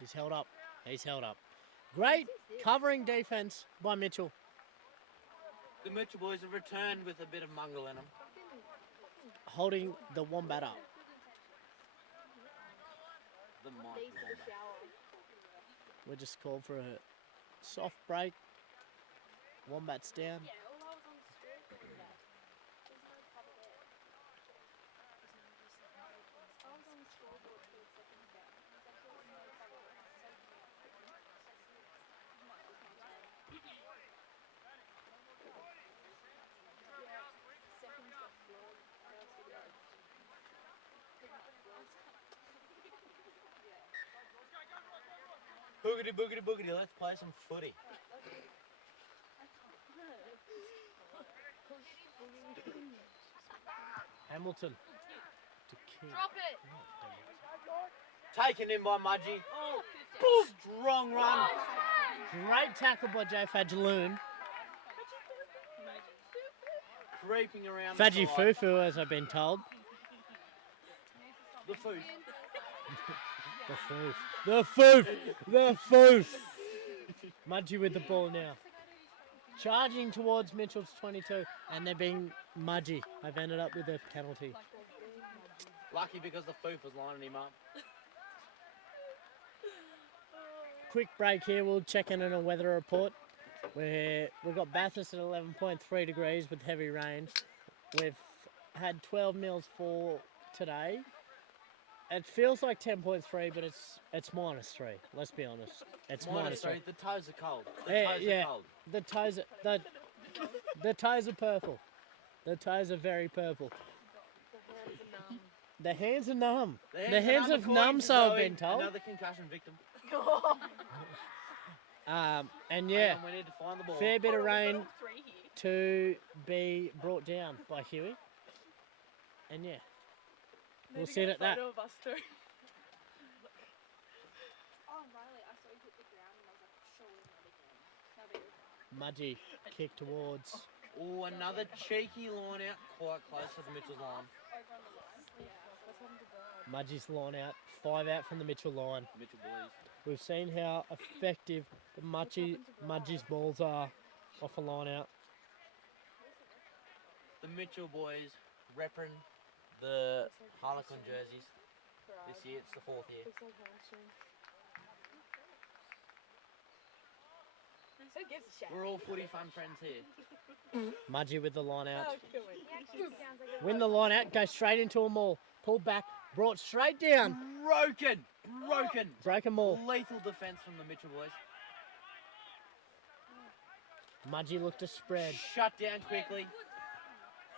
He's held up. He's held up. Great covering defense by Mitchell. The Mitchell boys have returned with a bit of mungle in them. Holding the Wombat up. The These mighty for the Wombat. shower. We just called for a soft break. Wombat's down. Yeah, all I was on the score for that. There's no cover there. I was on the scoreboard for the second down. There's no cover there. Seconds got floored. First it goes. Pretty much floored. Boogity boogity boogity, let's play some footy. Hamilton to keep. Drop it! Taken in by Mudgee. Strong run. Great tackle by Jay Fadjaloon. Creeping around Fadji the side. Fufu, as I've been told. The foof. The foof. The foof. Mudgee with the ball now. Charging towards Mitchell's 22. And they're being Mudgee. I've ended up with a penalty. Lucky because the foof was lining him up. Quick break here. We'll check in on a weather report. We've got Bathurst at 11.3 degrees with heavy rain. We've had 12 mils for today. It feels like 10.3, but it's -3. Let's be honest. It's -3. The toes are cold. The Yeah, toes yeah. are cold. The toes, the toes are purple. The toes are very purple. The hands are numb. The hands are numb. The The hands of numb, so I've been told. Another concussion victim. And yeah, And we need to find the ball. fair bit of rain 3 here. to be brought down by Huey. And yeah, we'll see it at that. Photo of us too. Oh, Riley, I saw you hit the ground and I was like, Mudgee kick towards Oh, another cheeky line out, quite close to the Mitchell's line. Mudgee's line out. 5 out from the Mitchell line. Mitchell boys. We've seen how effective the Mudgee's balls are off a line out. The Mitchell boys repping the Harlequin jerseys. This year, it's the 4th year. Who gives a shit? We're all footy fun friends here. Mudgee with the line out. Oh, kill me. He actually sounds like a Win the line out, go straight into a maul. Pull back, brought straight down. Broken! Break a maul. Lethal defence from the Mitchell boys. Mudgee looked to spread. Shut down quickly.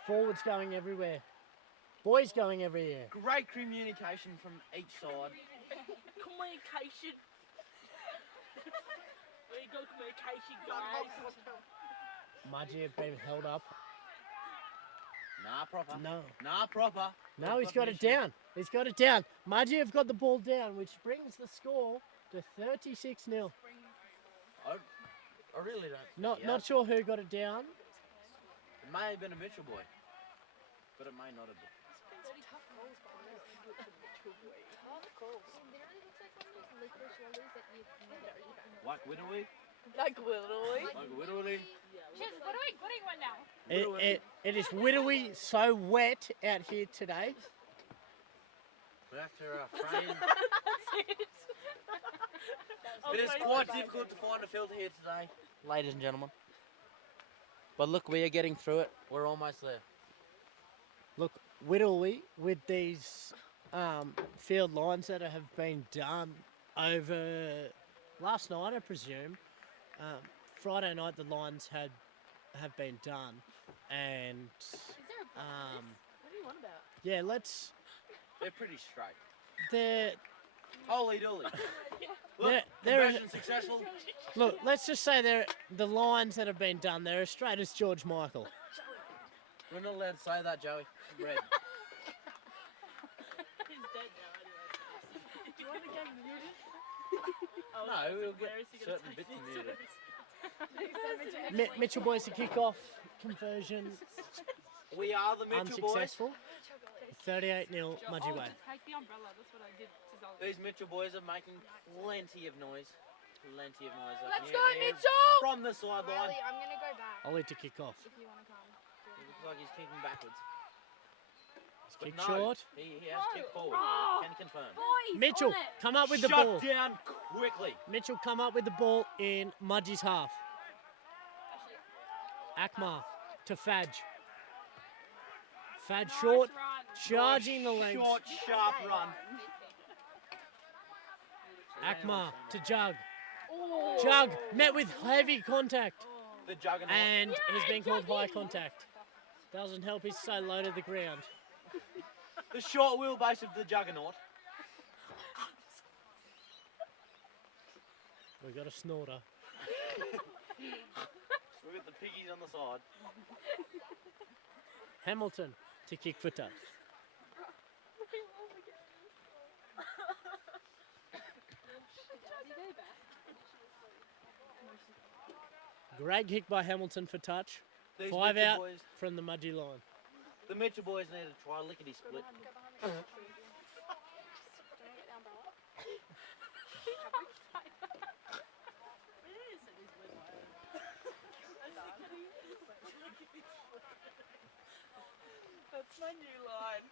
Forwards going everywhere. Boys going everywhere. Great communication from each side. Communication. There you go, communication, guys. Mudgee have been held up. Nah, proper. No. Nah, proper. No, he's got it down. He's got it down. Mudgee have got the ball down, which brings the score to 36-0. I really don't. Not sure who got it down. It may have been a Mitchell boy, but it may not have been. Literally looks like one of those licorice lollies that you never eat. Like Widowy? Like literally. Like Widowy? Cheers, what are we putting one now? It is widowy so wet out here today. But after frame, That's it. it is quite difficult to find a filter here today, ladies and gentlemen. But look, we are getting through it. We're almost there. Look, widowy with these field lines that have been done over last night, I presume. Friday night the lines have been done, and Is there a What do you want about? yeah, They're pretty straight. they're Holy dolly. Look, they're conversion successful. look. Let's just say the lines that have been done. They're as straight as George Michael. We're not allowed to say that, Joey. Red. He's dead now anyway. Do you want the game muted? Oh, No, we'll where get is he gonna certain take bits these? muted. Mitchell boys to kick off. Conversion We are the Mitchell boys. unsuccessful. 38-0 Mudgee way. Take the umbrella, that's what I did to Zoe. These Mitchell boys are making plenty of noise. Plenty of noise. I Let's can go, hear him Mitchell! From the sideline. Riley, I'm gonna go back Ollie to kick off. if you wanna come. He looks like he's kicking backwards. But Kick no, short. He has kicked forward. Oh. Can confirm. boys Mitchell, on it? come up with the Shut ball. down quickly. Mitchell, come up with the ball in Mudgee's half. Akmar to Fadge. Fadge short, charging the length. Short, sharp run. Akmar to Jug. Jug met with heavy contact, The juggernaut. and he's been called high contact. Doesn't help, he's so low to the ground. The short wheelbase of the juggernaut. We got a snorter. We've got the piggies on the side. Hamilton to kick for touch. Great kick by Hamilton for touch. These 5 Mitchell out boys, from the Mudgee line. the Mitchell boys need to try lickety split. That's my new line.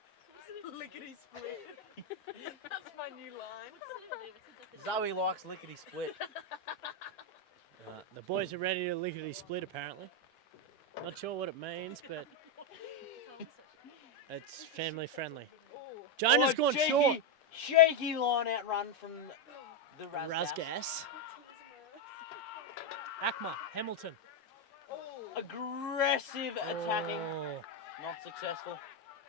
Lickety split. That's my new line. Zoe likes lickety split. The boys are ready to lickety split apparently. Not sure what it means, but it's family friendly. Jonah's gone cheeky, short. Shaky line out run from the Razgas. Razgas. Akmar, Hamilton. Aggressive attacking. Oh, Not successful.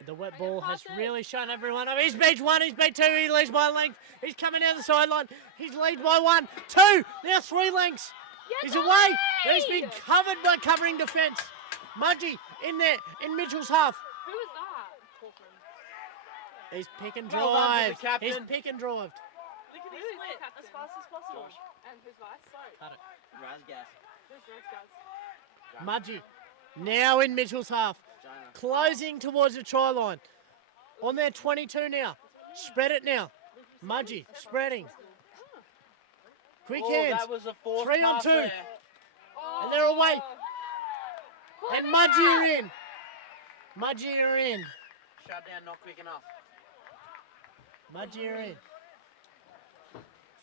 the wet ball has really shown everyone up. He's beat 1, he's beat 2, he leads by a length. He's coming down the sideline. He's lead by 1, 2, now 3 lengths. He's away. He's been covered by covering defence. Mudgee in there, in Mitchell's half. Who was that? He's pick and Well done to drive. the captain. He's pick and drived. Lickety split as fast as possible. And who's vice? Sorry. Cut it. Razgas. Mudgee now in Mitchell's half. Closing towards the try line. On their 22 now. Spread it now. Mudgee spreading. Quick hands. That was a forced 3 on pass 2. there. And they're away. And Mudgee are in. Mudgee are in. Shut down, not quick enough. Mudgee are in.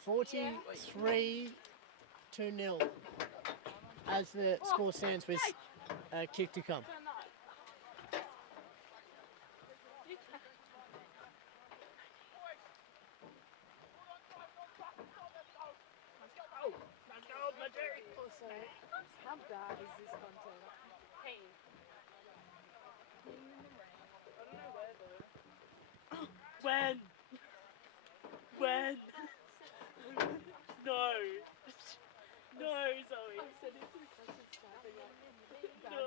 43-0 as the score stands with a kick to come. How bad is this content? Hey. When? When? No. No, Zoe. No.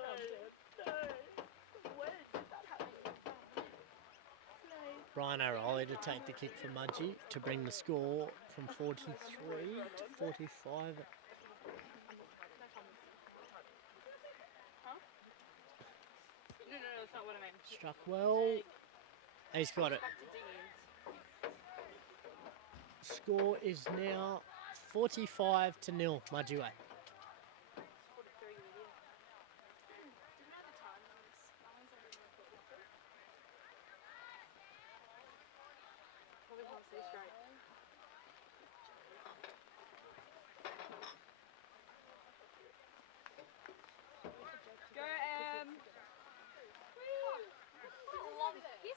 Brian O'Reilly to take the kick for Mudgee to bring the score from 43 to 45. No, that's not what I meant. Struck well. He's got it. Score is now 45-0, Mudgee way. Go, Long history.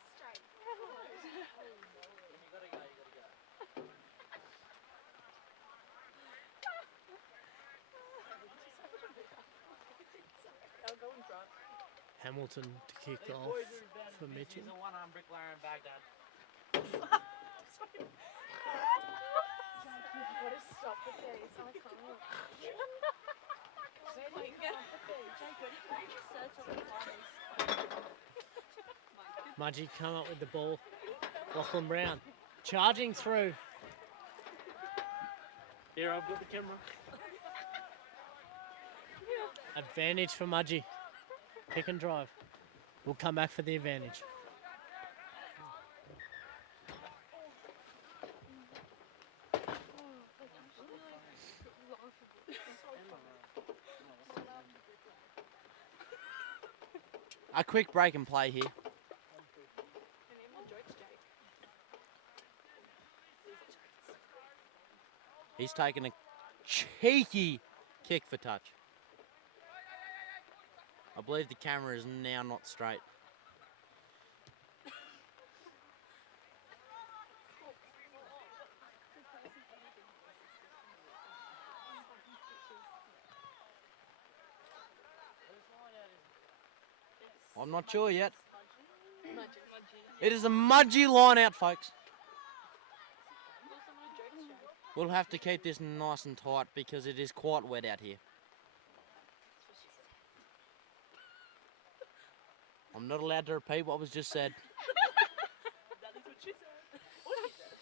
I'll go in front. Hamilton to kick off for Mitchell. He's a one-arm bricklayer in Baghdad. What a stop the face. I can't. Mudgee come up with the ball. Lachlan Brown charging through. Here, I've got the camera. Advantage for Mudgee. Pick and drive. We'll come back for the advantage. A quick break and play here. He's taken a cheeky kick for touch. I believe the camera is now not straight. I'm not sure yet. It is a Mudgee line out, folks. We'll have to keep this nice and tight because it is quite wet out here. I'm not allowed to repeat what was just said. That is what she said. What she said?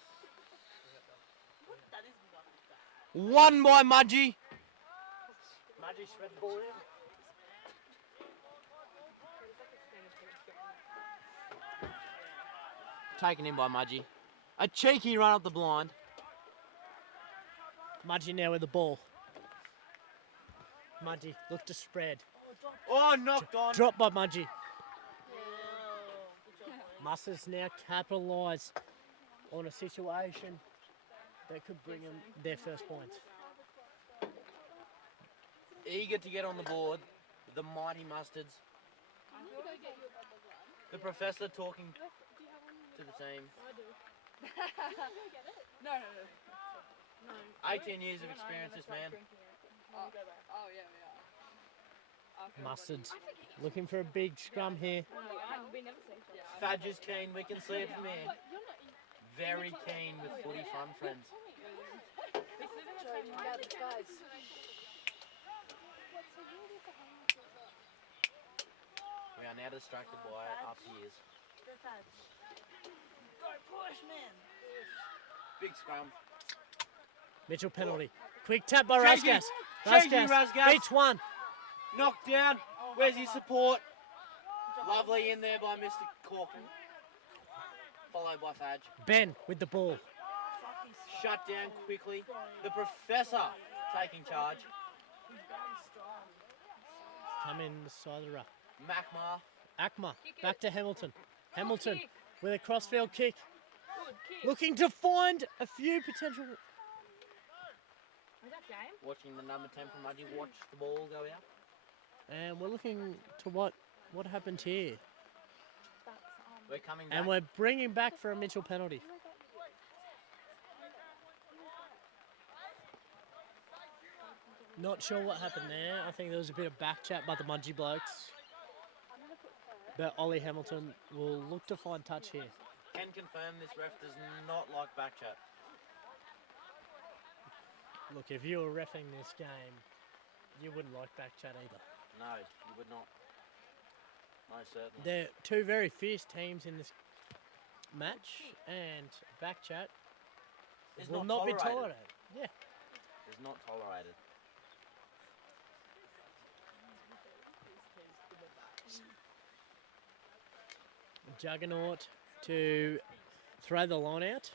That is not that. Won by Mudgee. Mudgee spread the ball out. Taken in by Mudgee. A cheeky run up the blind. Mudgee now with the ball. Mudgee look to spread. Oh, knocked on. Drop by Mudgee. Musters now capitalise on a situation that could bring them their first points. Eager to get on the board. The mighty Mustards. The professor talking to the team. No. 18 years of experience, this man. Oh yeah, we are. Mustards looking for a big scrum here. We never say that. Fadge is keen, we can see it from here. Very keen with footy fun, friends. We are now distracted by up years. Go push, man. Big scrum. Mitchell penalty. Quick tap by Shaky. Raskas. Shaky Raskas Raskas. beats one. Knocked down. Where's his support? Lovely in there by Mr. Corcoran. Followed by Fadge. Ben with the ball. Shut down quickly. The Professor taking charge. Coming the side of the ruck. Macmar. Akma back to Hamilton. Hamilton kick. with a crossfield kick. Good kick. Looking to find a few potential. Is that game? Watching the number 10 from Mudgee watch the ball go out. And we're looking to what happened here. We're coming back. And we're bringing back for a Mitchell penalty. Not sure what happened there. I think there was a bit of back chat by the Mudgee blokes. But Ollie Hamilton will look to find touch here. Can confirm this ref does not like back chat. Look, if you were reffing this game, you wouldn't like back chat either. No, you would not. No, certainly. They're two very fierce teams in this match, and back chat Is will not not be tolerated. tolerated. Yeah. Is not tolerated. Juggernaut to throw the line out.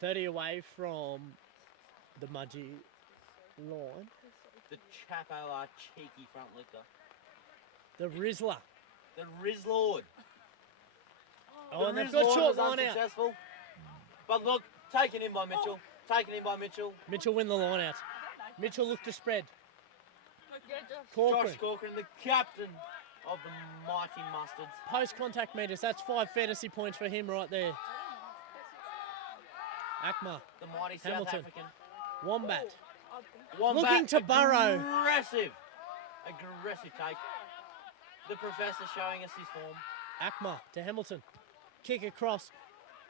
30 away from the Mudgee line. The Chapo are cheeky front licker. The Rizzler. The Rizlord. Oh, and the they've got Rizlord short was line out. unsuccessful. But look, taken in by Mitchell. Taken in by Mitchell. Mitchell win the line out. Mitchell looked to spread. Josh Corcoran. Corcoran, the captain of the Mighty Mustards. Post-contact meters. That's 5 fantasy points for him right there. Akma. The mighty South Hamilton. African. Wombat. Wombat, Looking to burrow. Aggressive take. The Professor showing us his form. Akma to Hamilton. Kick across.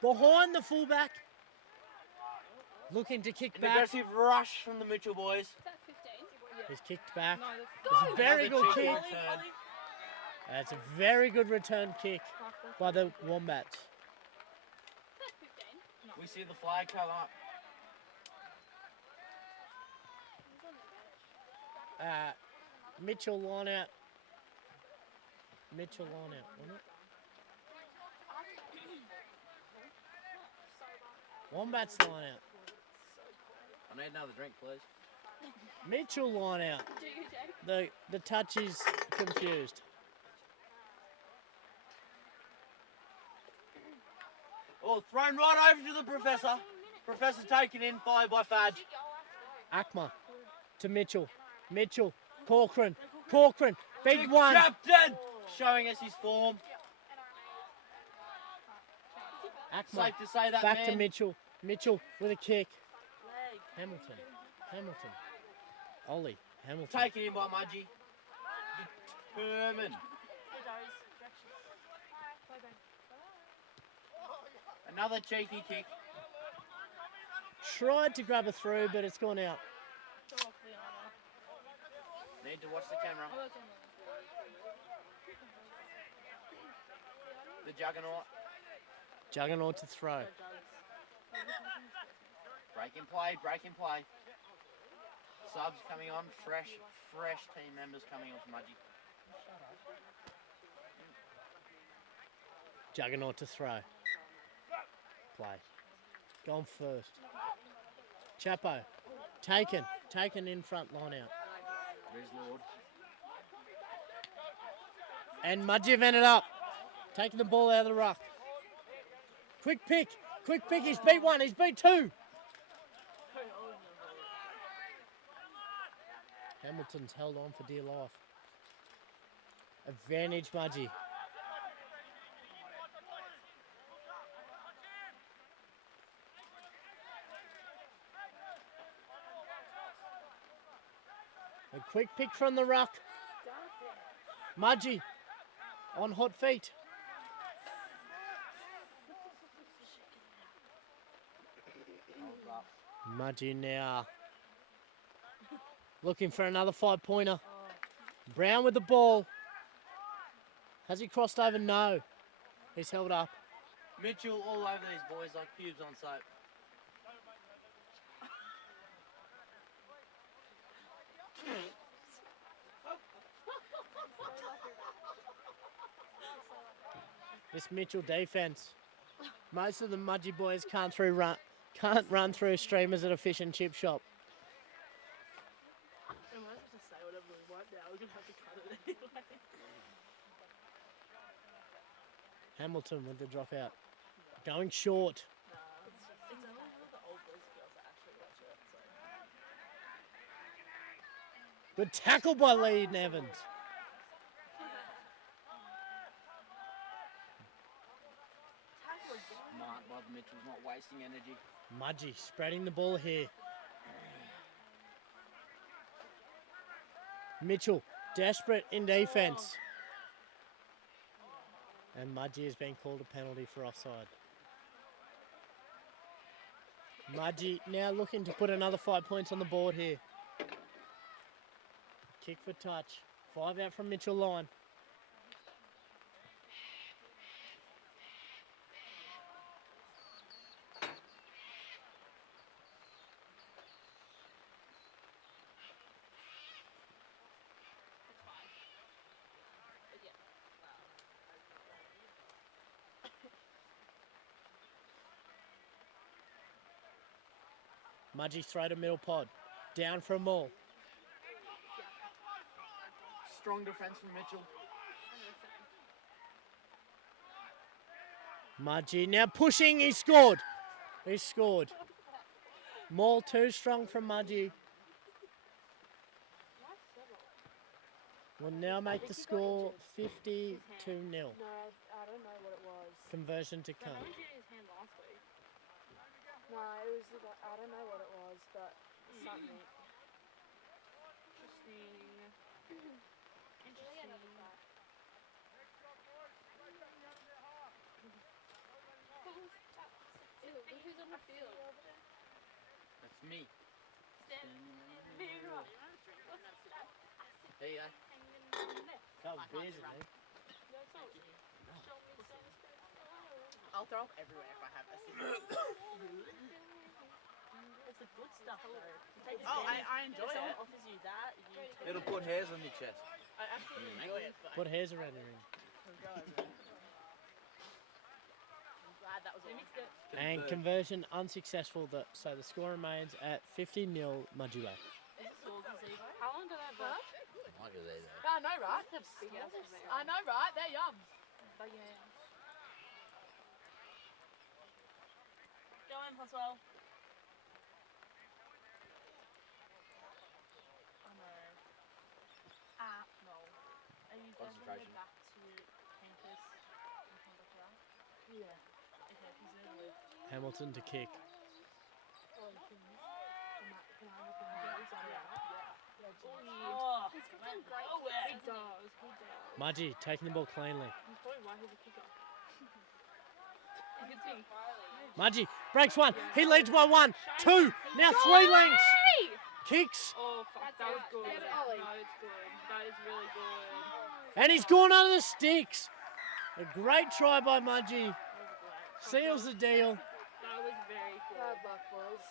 Behind the fullback. Looking to kick An back. aggressive rush from the Mitchell boys. Is that 15? He's kicked back. No, It's a very Another good cheeky kick. return. That's a very good return kick by the Wombats. Is that 15? We see the flag come up. Mitchell line out. Mitchell line out, wasn't it? Wombats line out. I need another drink, please. Mitchell line out. Do you, Jake? The touch is confused. Oh, thrown right over to the Professor. Professor taken in, followed by Fadge. Akma to Mitchell. Mitchell. Corcoran. Corcoran. Big The one. captain showing us his form. Akma. Safe to say that Back man. to Mitchell. Mitchell with a kick. Hamilton. Hamilton. Ollie. Hamilton. Taken in by Mudgee. Determined. Another cheeky kick. Tried to grab a through, but it's gone out. Need to watch the camera. The Juggernaut. Juggernaut to throw. Break in play, break in play. Subs coming on, fresh team members coming on for Mudgee. Juggernaut to throw. Play. Gone first. Chapo. Taken in front, line out. Rizlord. And Mudgee have ended up taking the ball out of the ruck. Quick pick. He's beat one. He's beat two. Hamilton's held on for dear life. Advantage, Mudgee. A quick pick from the ruck. Mudgee on hot feet. Mudgee now looking for another 5-pointer. Brown with the ball. Has he crossed over? No. He's held up. Mitchell all over these boys like pubes on soap. This Mitchell defense. Most of the Mudgee boys can't run through streamers at a fish and chip shop. We might have to say whatever we want now. We're going to have to cut it anyway. Hamilton with the dropout. Going short. Nah, it's only one of the old boys and girls that actually watch it. So. Good tackle by Lee Evans. Smart, Bob Mitchell's not wasting energy. Mudgee spreading the ball here. Mitchell desperate in defence. And Mudgee has been called a penalty for offside. Mudgee now looking to put another 5 points on the board here. Kick for touch. 5 out from Mitchell line. Mudgee throw to middle pod. Down for a maul. Strong defence from Mitchell. Mudgee now pushing. He scored. He scored. Maul too strong from Mudgee. Will now make the score 50-0. No, I don't know what it was. Conversion to No, come. he did his hand last week. No, it was like, I don't know what it was, but something. Interesting. Who's on the field? That's me. There There you go. That was busy, eh? I'll throw up everywhere if I have a It's the good stuff though. Oh, I enjoy it. Someone offers you that, you take It'll put hairs on your chest. I absolutely enjoy it, but Put hairs around your ring. I'm glad that was all. And conversion unsuccessful, so the score remains at 50-0 Mudgee Way. How long do they have left? Look at that. I know, right? I know, right? They're yum. Go in, Hoswell. Oh no. No. Are you Concentration. definitely back to campus and come back around? Yeah. Okay, he's gonna live. Hamilton to kick. Oh, he's got some great kicks. He does. Mudgee taking the ball cleanly. That's probably why he's a kicker. You can see. Mudgee breaks one. He leads by 1, 2, now 3 lengths. Kicks. Oh, fuck. That was good. No, it's good. That is really good. And he's gone under the sticks. A great try by Mudgee. Seals the deal. That was very good. Bad luck, boys.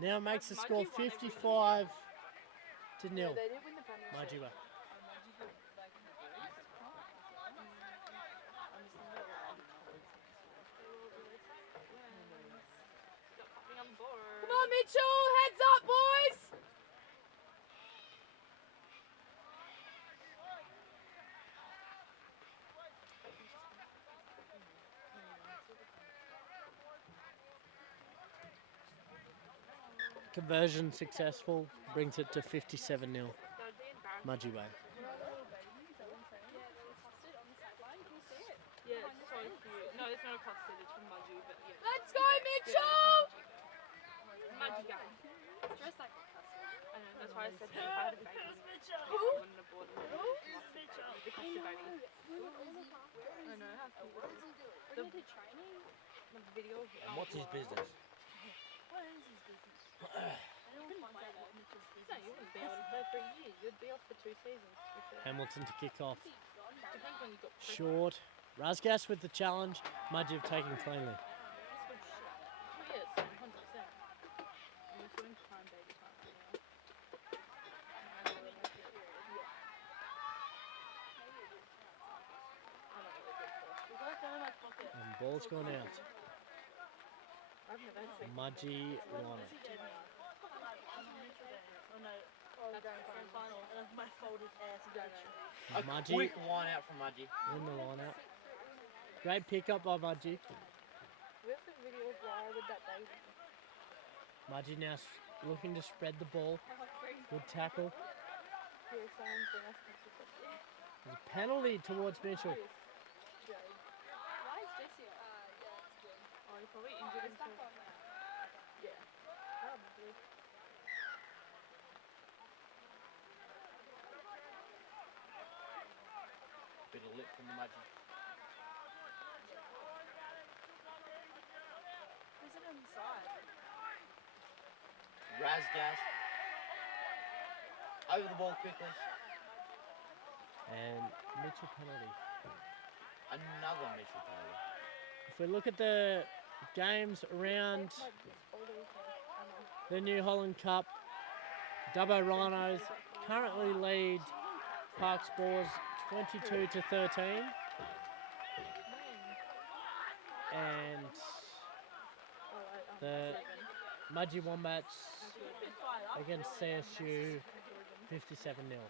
Now makes the score 55-0. They did win the penalty. Mudgee Way. Come on, Mitchell! Heads up, boys! Conversion successful. Brings it to 57-0 Mudgee Way. Yeah, it's so cute. No, it's not a custard, it's from Mudgee, but yeah. Let's go, Mitchell! Mudgee gang. Dressed like a custard. I know, that's why I said that if I had a baby, I wouldn't have bought it. The custard baby. I know, how cute. Bring it to training. The video. And what's his business? What is his business? No, you wouldn't be able to play for a year. You'd be off for 2 seasons. Hamilton to kick off. Depends when you got pregnant. Short. Rasgas with the challenge. Mudgee have taken cleanly. Oh, yes, 100%. I'm just doing time, baby time right now. And ball's gone out. I've never had sex. Mudgee won it. Oh, that's grand final. And my folded ass going A Mudgee quick line out from Mudgee. in the line out. Great pickup by Mudgee. Where's the video of Lara with that baby? Mudgee now looking to spread the ball. Good tackle. Here, someone's been asking for something. There's a penalty towards Mitchell. Jade. Why is Jesse? Yeah, it's good. Oh, he probably injured It's back himself. on now. Yeah. Probably. Bit of lip from the Mudgee. Who's it inside? Razgas. Over the ball quickly. And Mitchell penalty. Another Mitchell penalty. If we look at the games around the New Holland Cup, Dubbo Rhinos currently lead Park Spores 22 to 13. And the Mudgee Wombats against CSU 57 0.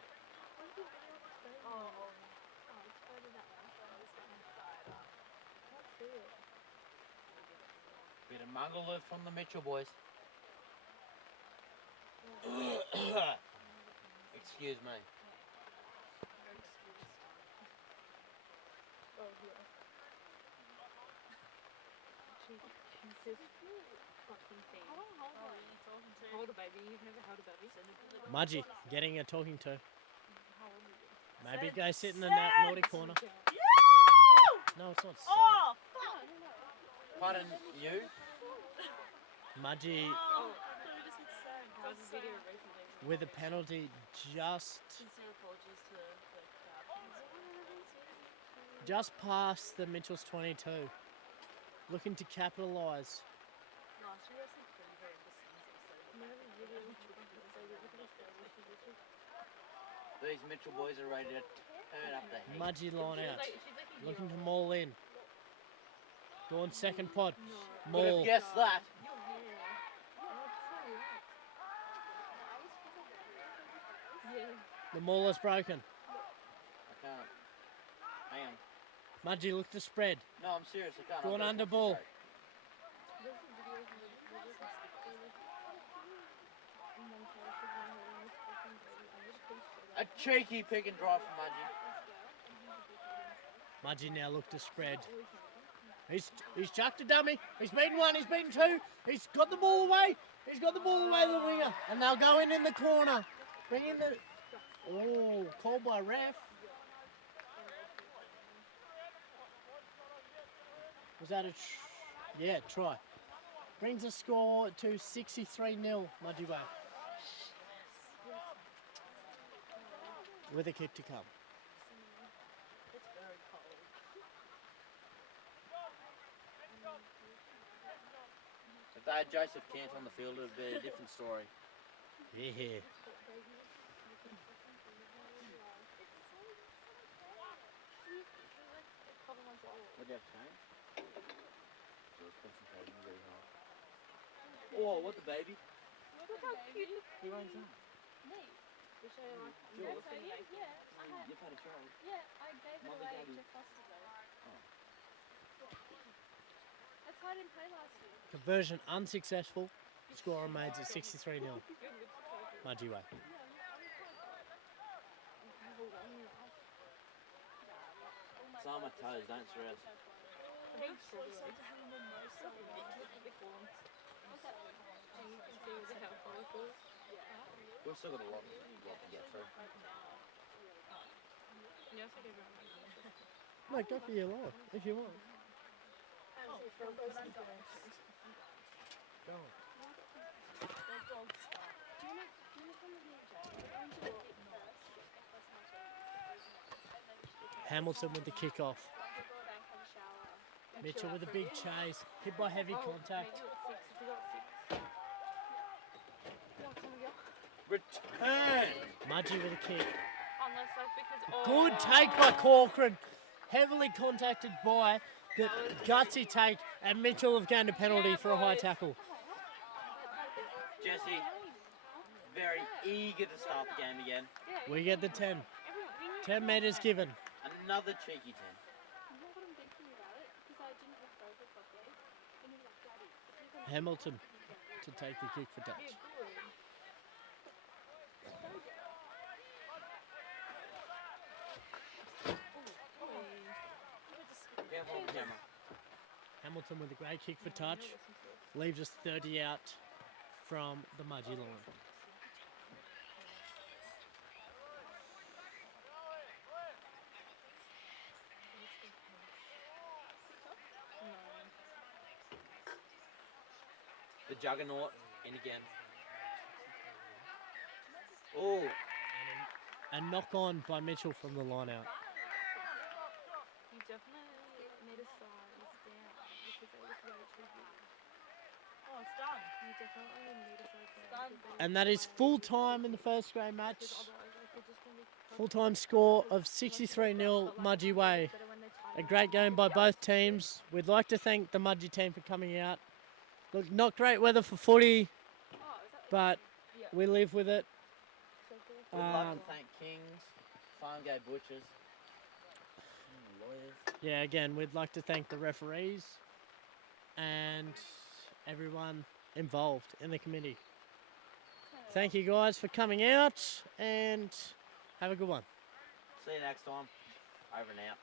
Bit of muggle love from the Mitchell boys. Excuse me. Hold a baby. You've never held a baby. Mudgee getting a talking to. How old are you? Maybe go sit in the naughty corner. No, it's not sad. Oh! Pardon you? Mudgee Oh. How's the video recently? with a penalty just Sincere apologies to the crowd. just past the Mitchell's 22. Looking to capitalise. Last year I said pretty very These Mitchell boys are ready to turn up the heat. Mudgee line out. She's like a Looking to maul in. Go on second pod. Could Maul. have guessed that. Your hair. Yeah. The maul is broken. I can't. Hang on. Mudgee look to spread. No, I'm serious. I can't. Go on I've got to under ball. concentrate. A cheeky pick and drive from Mudgee. Mudgee now look to spread. He's chucked a dummy. He's beaten one. He's beaten two. He's got the ball away. He's got the ball away the winger. And they'll go in the corner. Bring in the... Oh, called by ref. Was that a... Yeah, try. Brings the score to 63-0 Mudgee way. With a kick to come. It's very cold. If they had Joseph Kent on the field, it would be a different story. Yeah. What do you have to change? He was concentrating really hard. Oh, what the baby? Look how cute. He runs on. Nate. Wish I like Sure. That's right, yeah. You've had a try. Yeah, I gave it Mother away Daddy. to Foster though. Oh. That's why I didn't play last year. Conversion unsuccessful. Score remains at 63-0. Mudgee way. It's on my toes, don't stress. We've still got a lot to get through. No, go for your life if you want. Go on. Hamilton with the kickoff. Mitchell with a big chase. Hit by heavy contact. Return! Mudgee with a kick. Unless like because Good take by Corcoran. Heavily contacted by Good, gutsy take, and Mitchell have gained a penalty for a high tackle. Jesse, very eager to start the game again. We get the 10. 10 metres given. Another cheeky 10. You know what I'm thinking about it? Because I didn't look over properly. And he was like, Daddy, if you can Hamilton to take the kick for touch. Careful on camera. Hamilton with a great kick for touch. Leaves us 30 out from the Mudgee line. The juggernaut in again. Oh, A knock on by Mitchell from the line out. You definitely need to size down because they look way too big. Oh, it's done. You definitely need to size down. because they And look that is way full too time big. in the first grade match. Because otherwise, like, they're just gonna be Full time score of 63-0 Mudgee way. A great game by both teams. We'd like to thank the Mudgee team for coming out. Look, not great weather for footy, but we live with it. we'd like Um, to thank Kings, Farmgate Butchers, lawyers. Yeah, again, we'd like to thank the referees and everyone involved in the committee. Thank you guys for coming out and have a good one. See you next time. Over and out.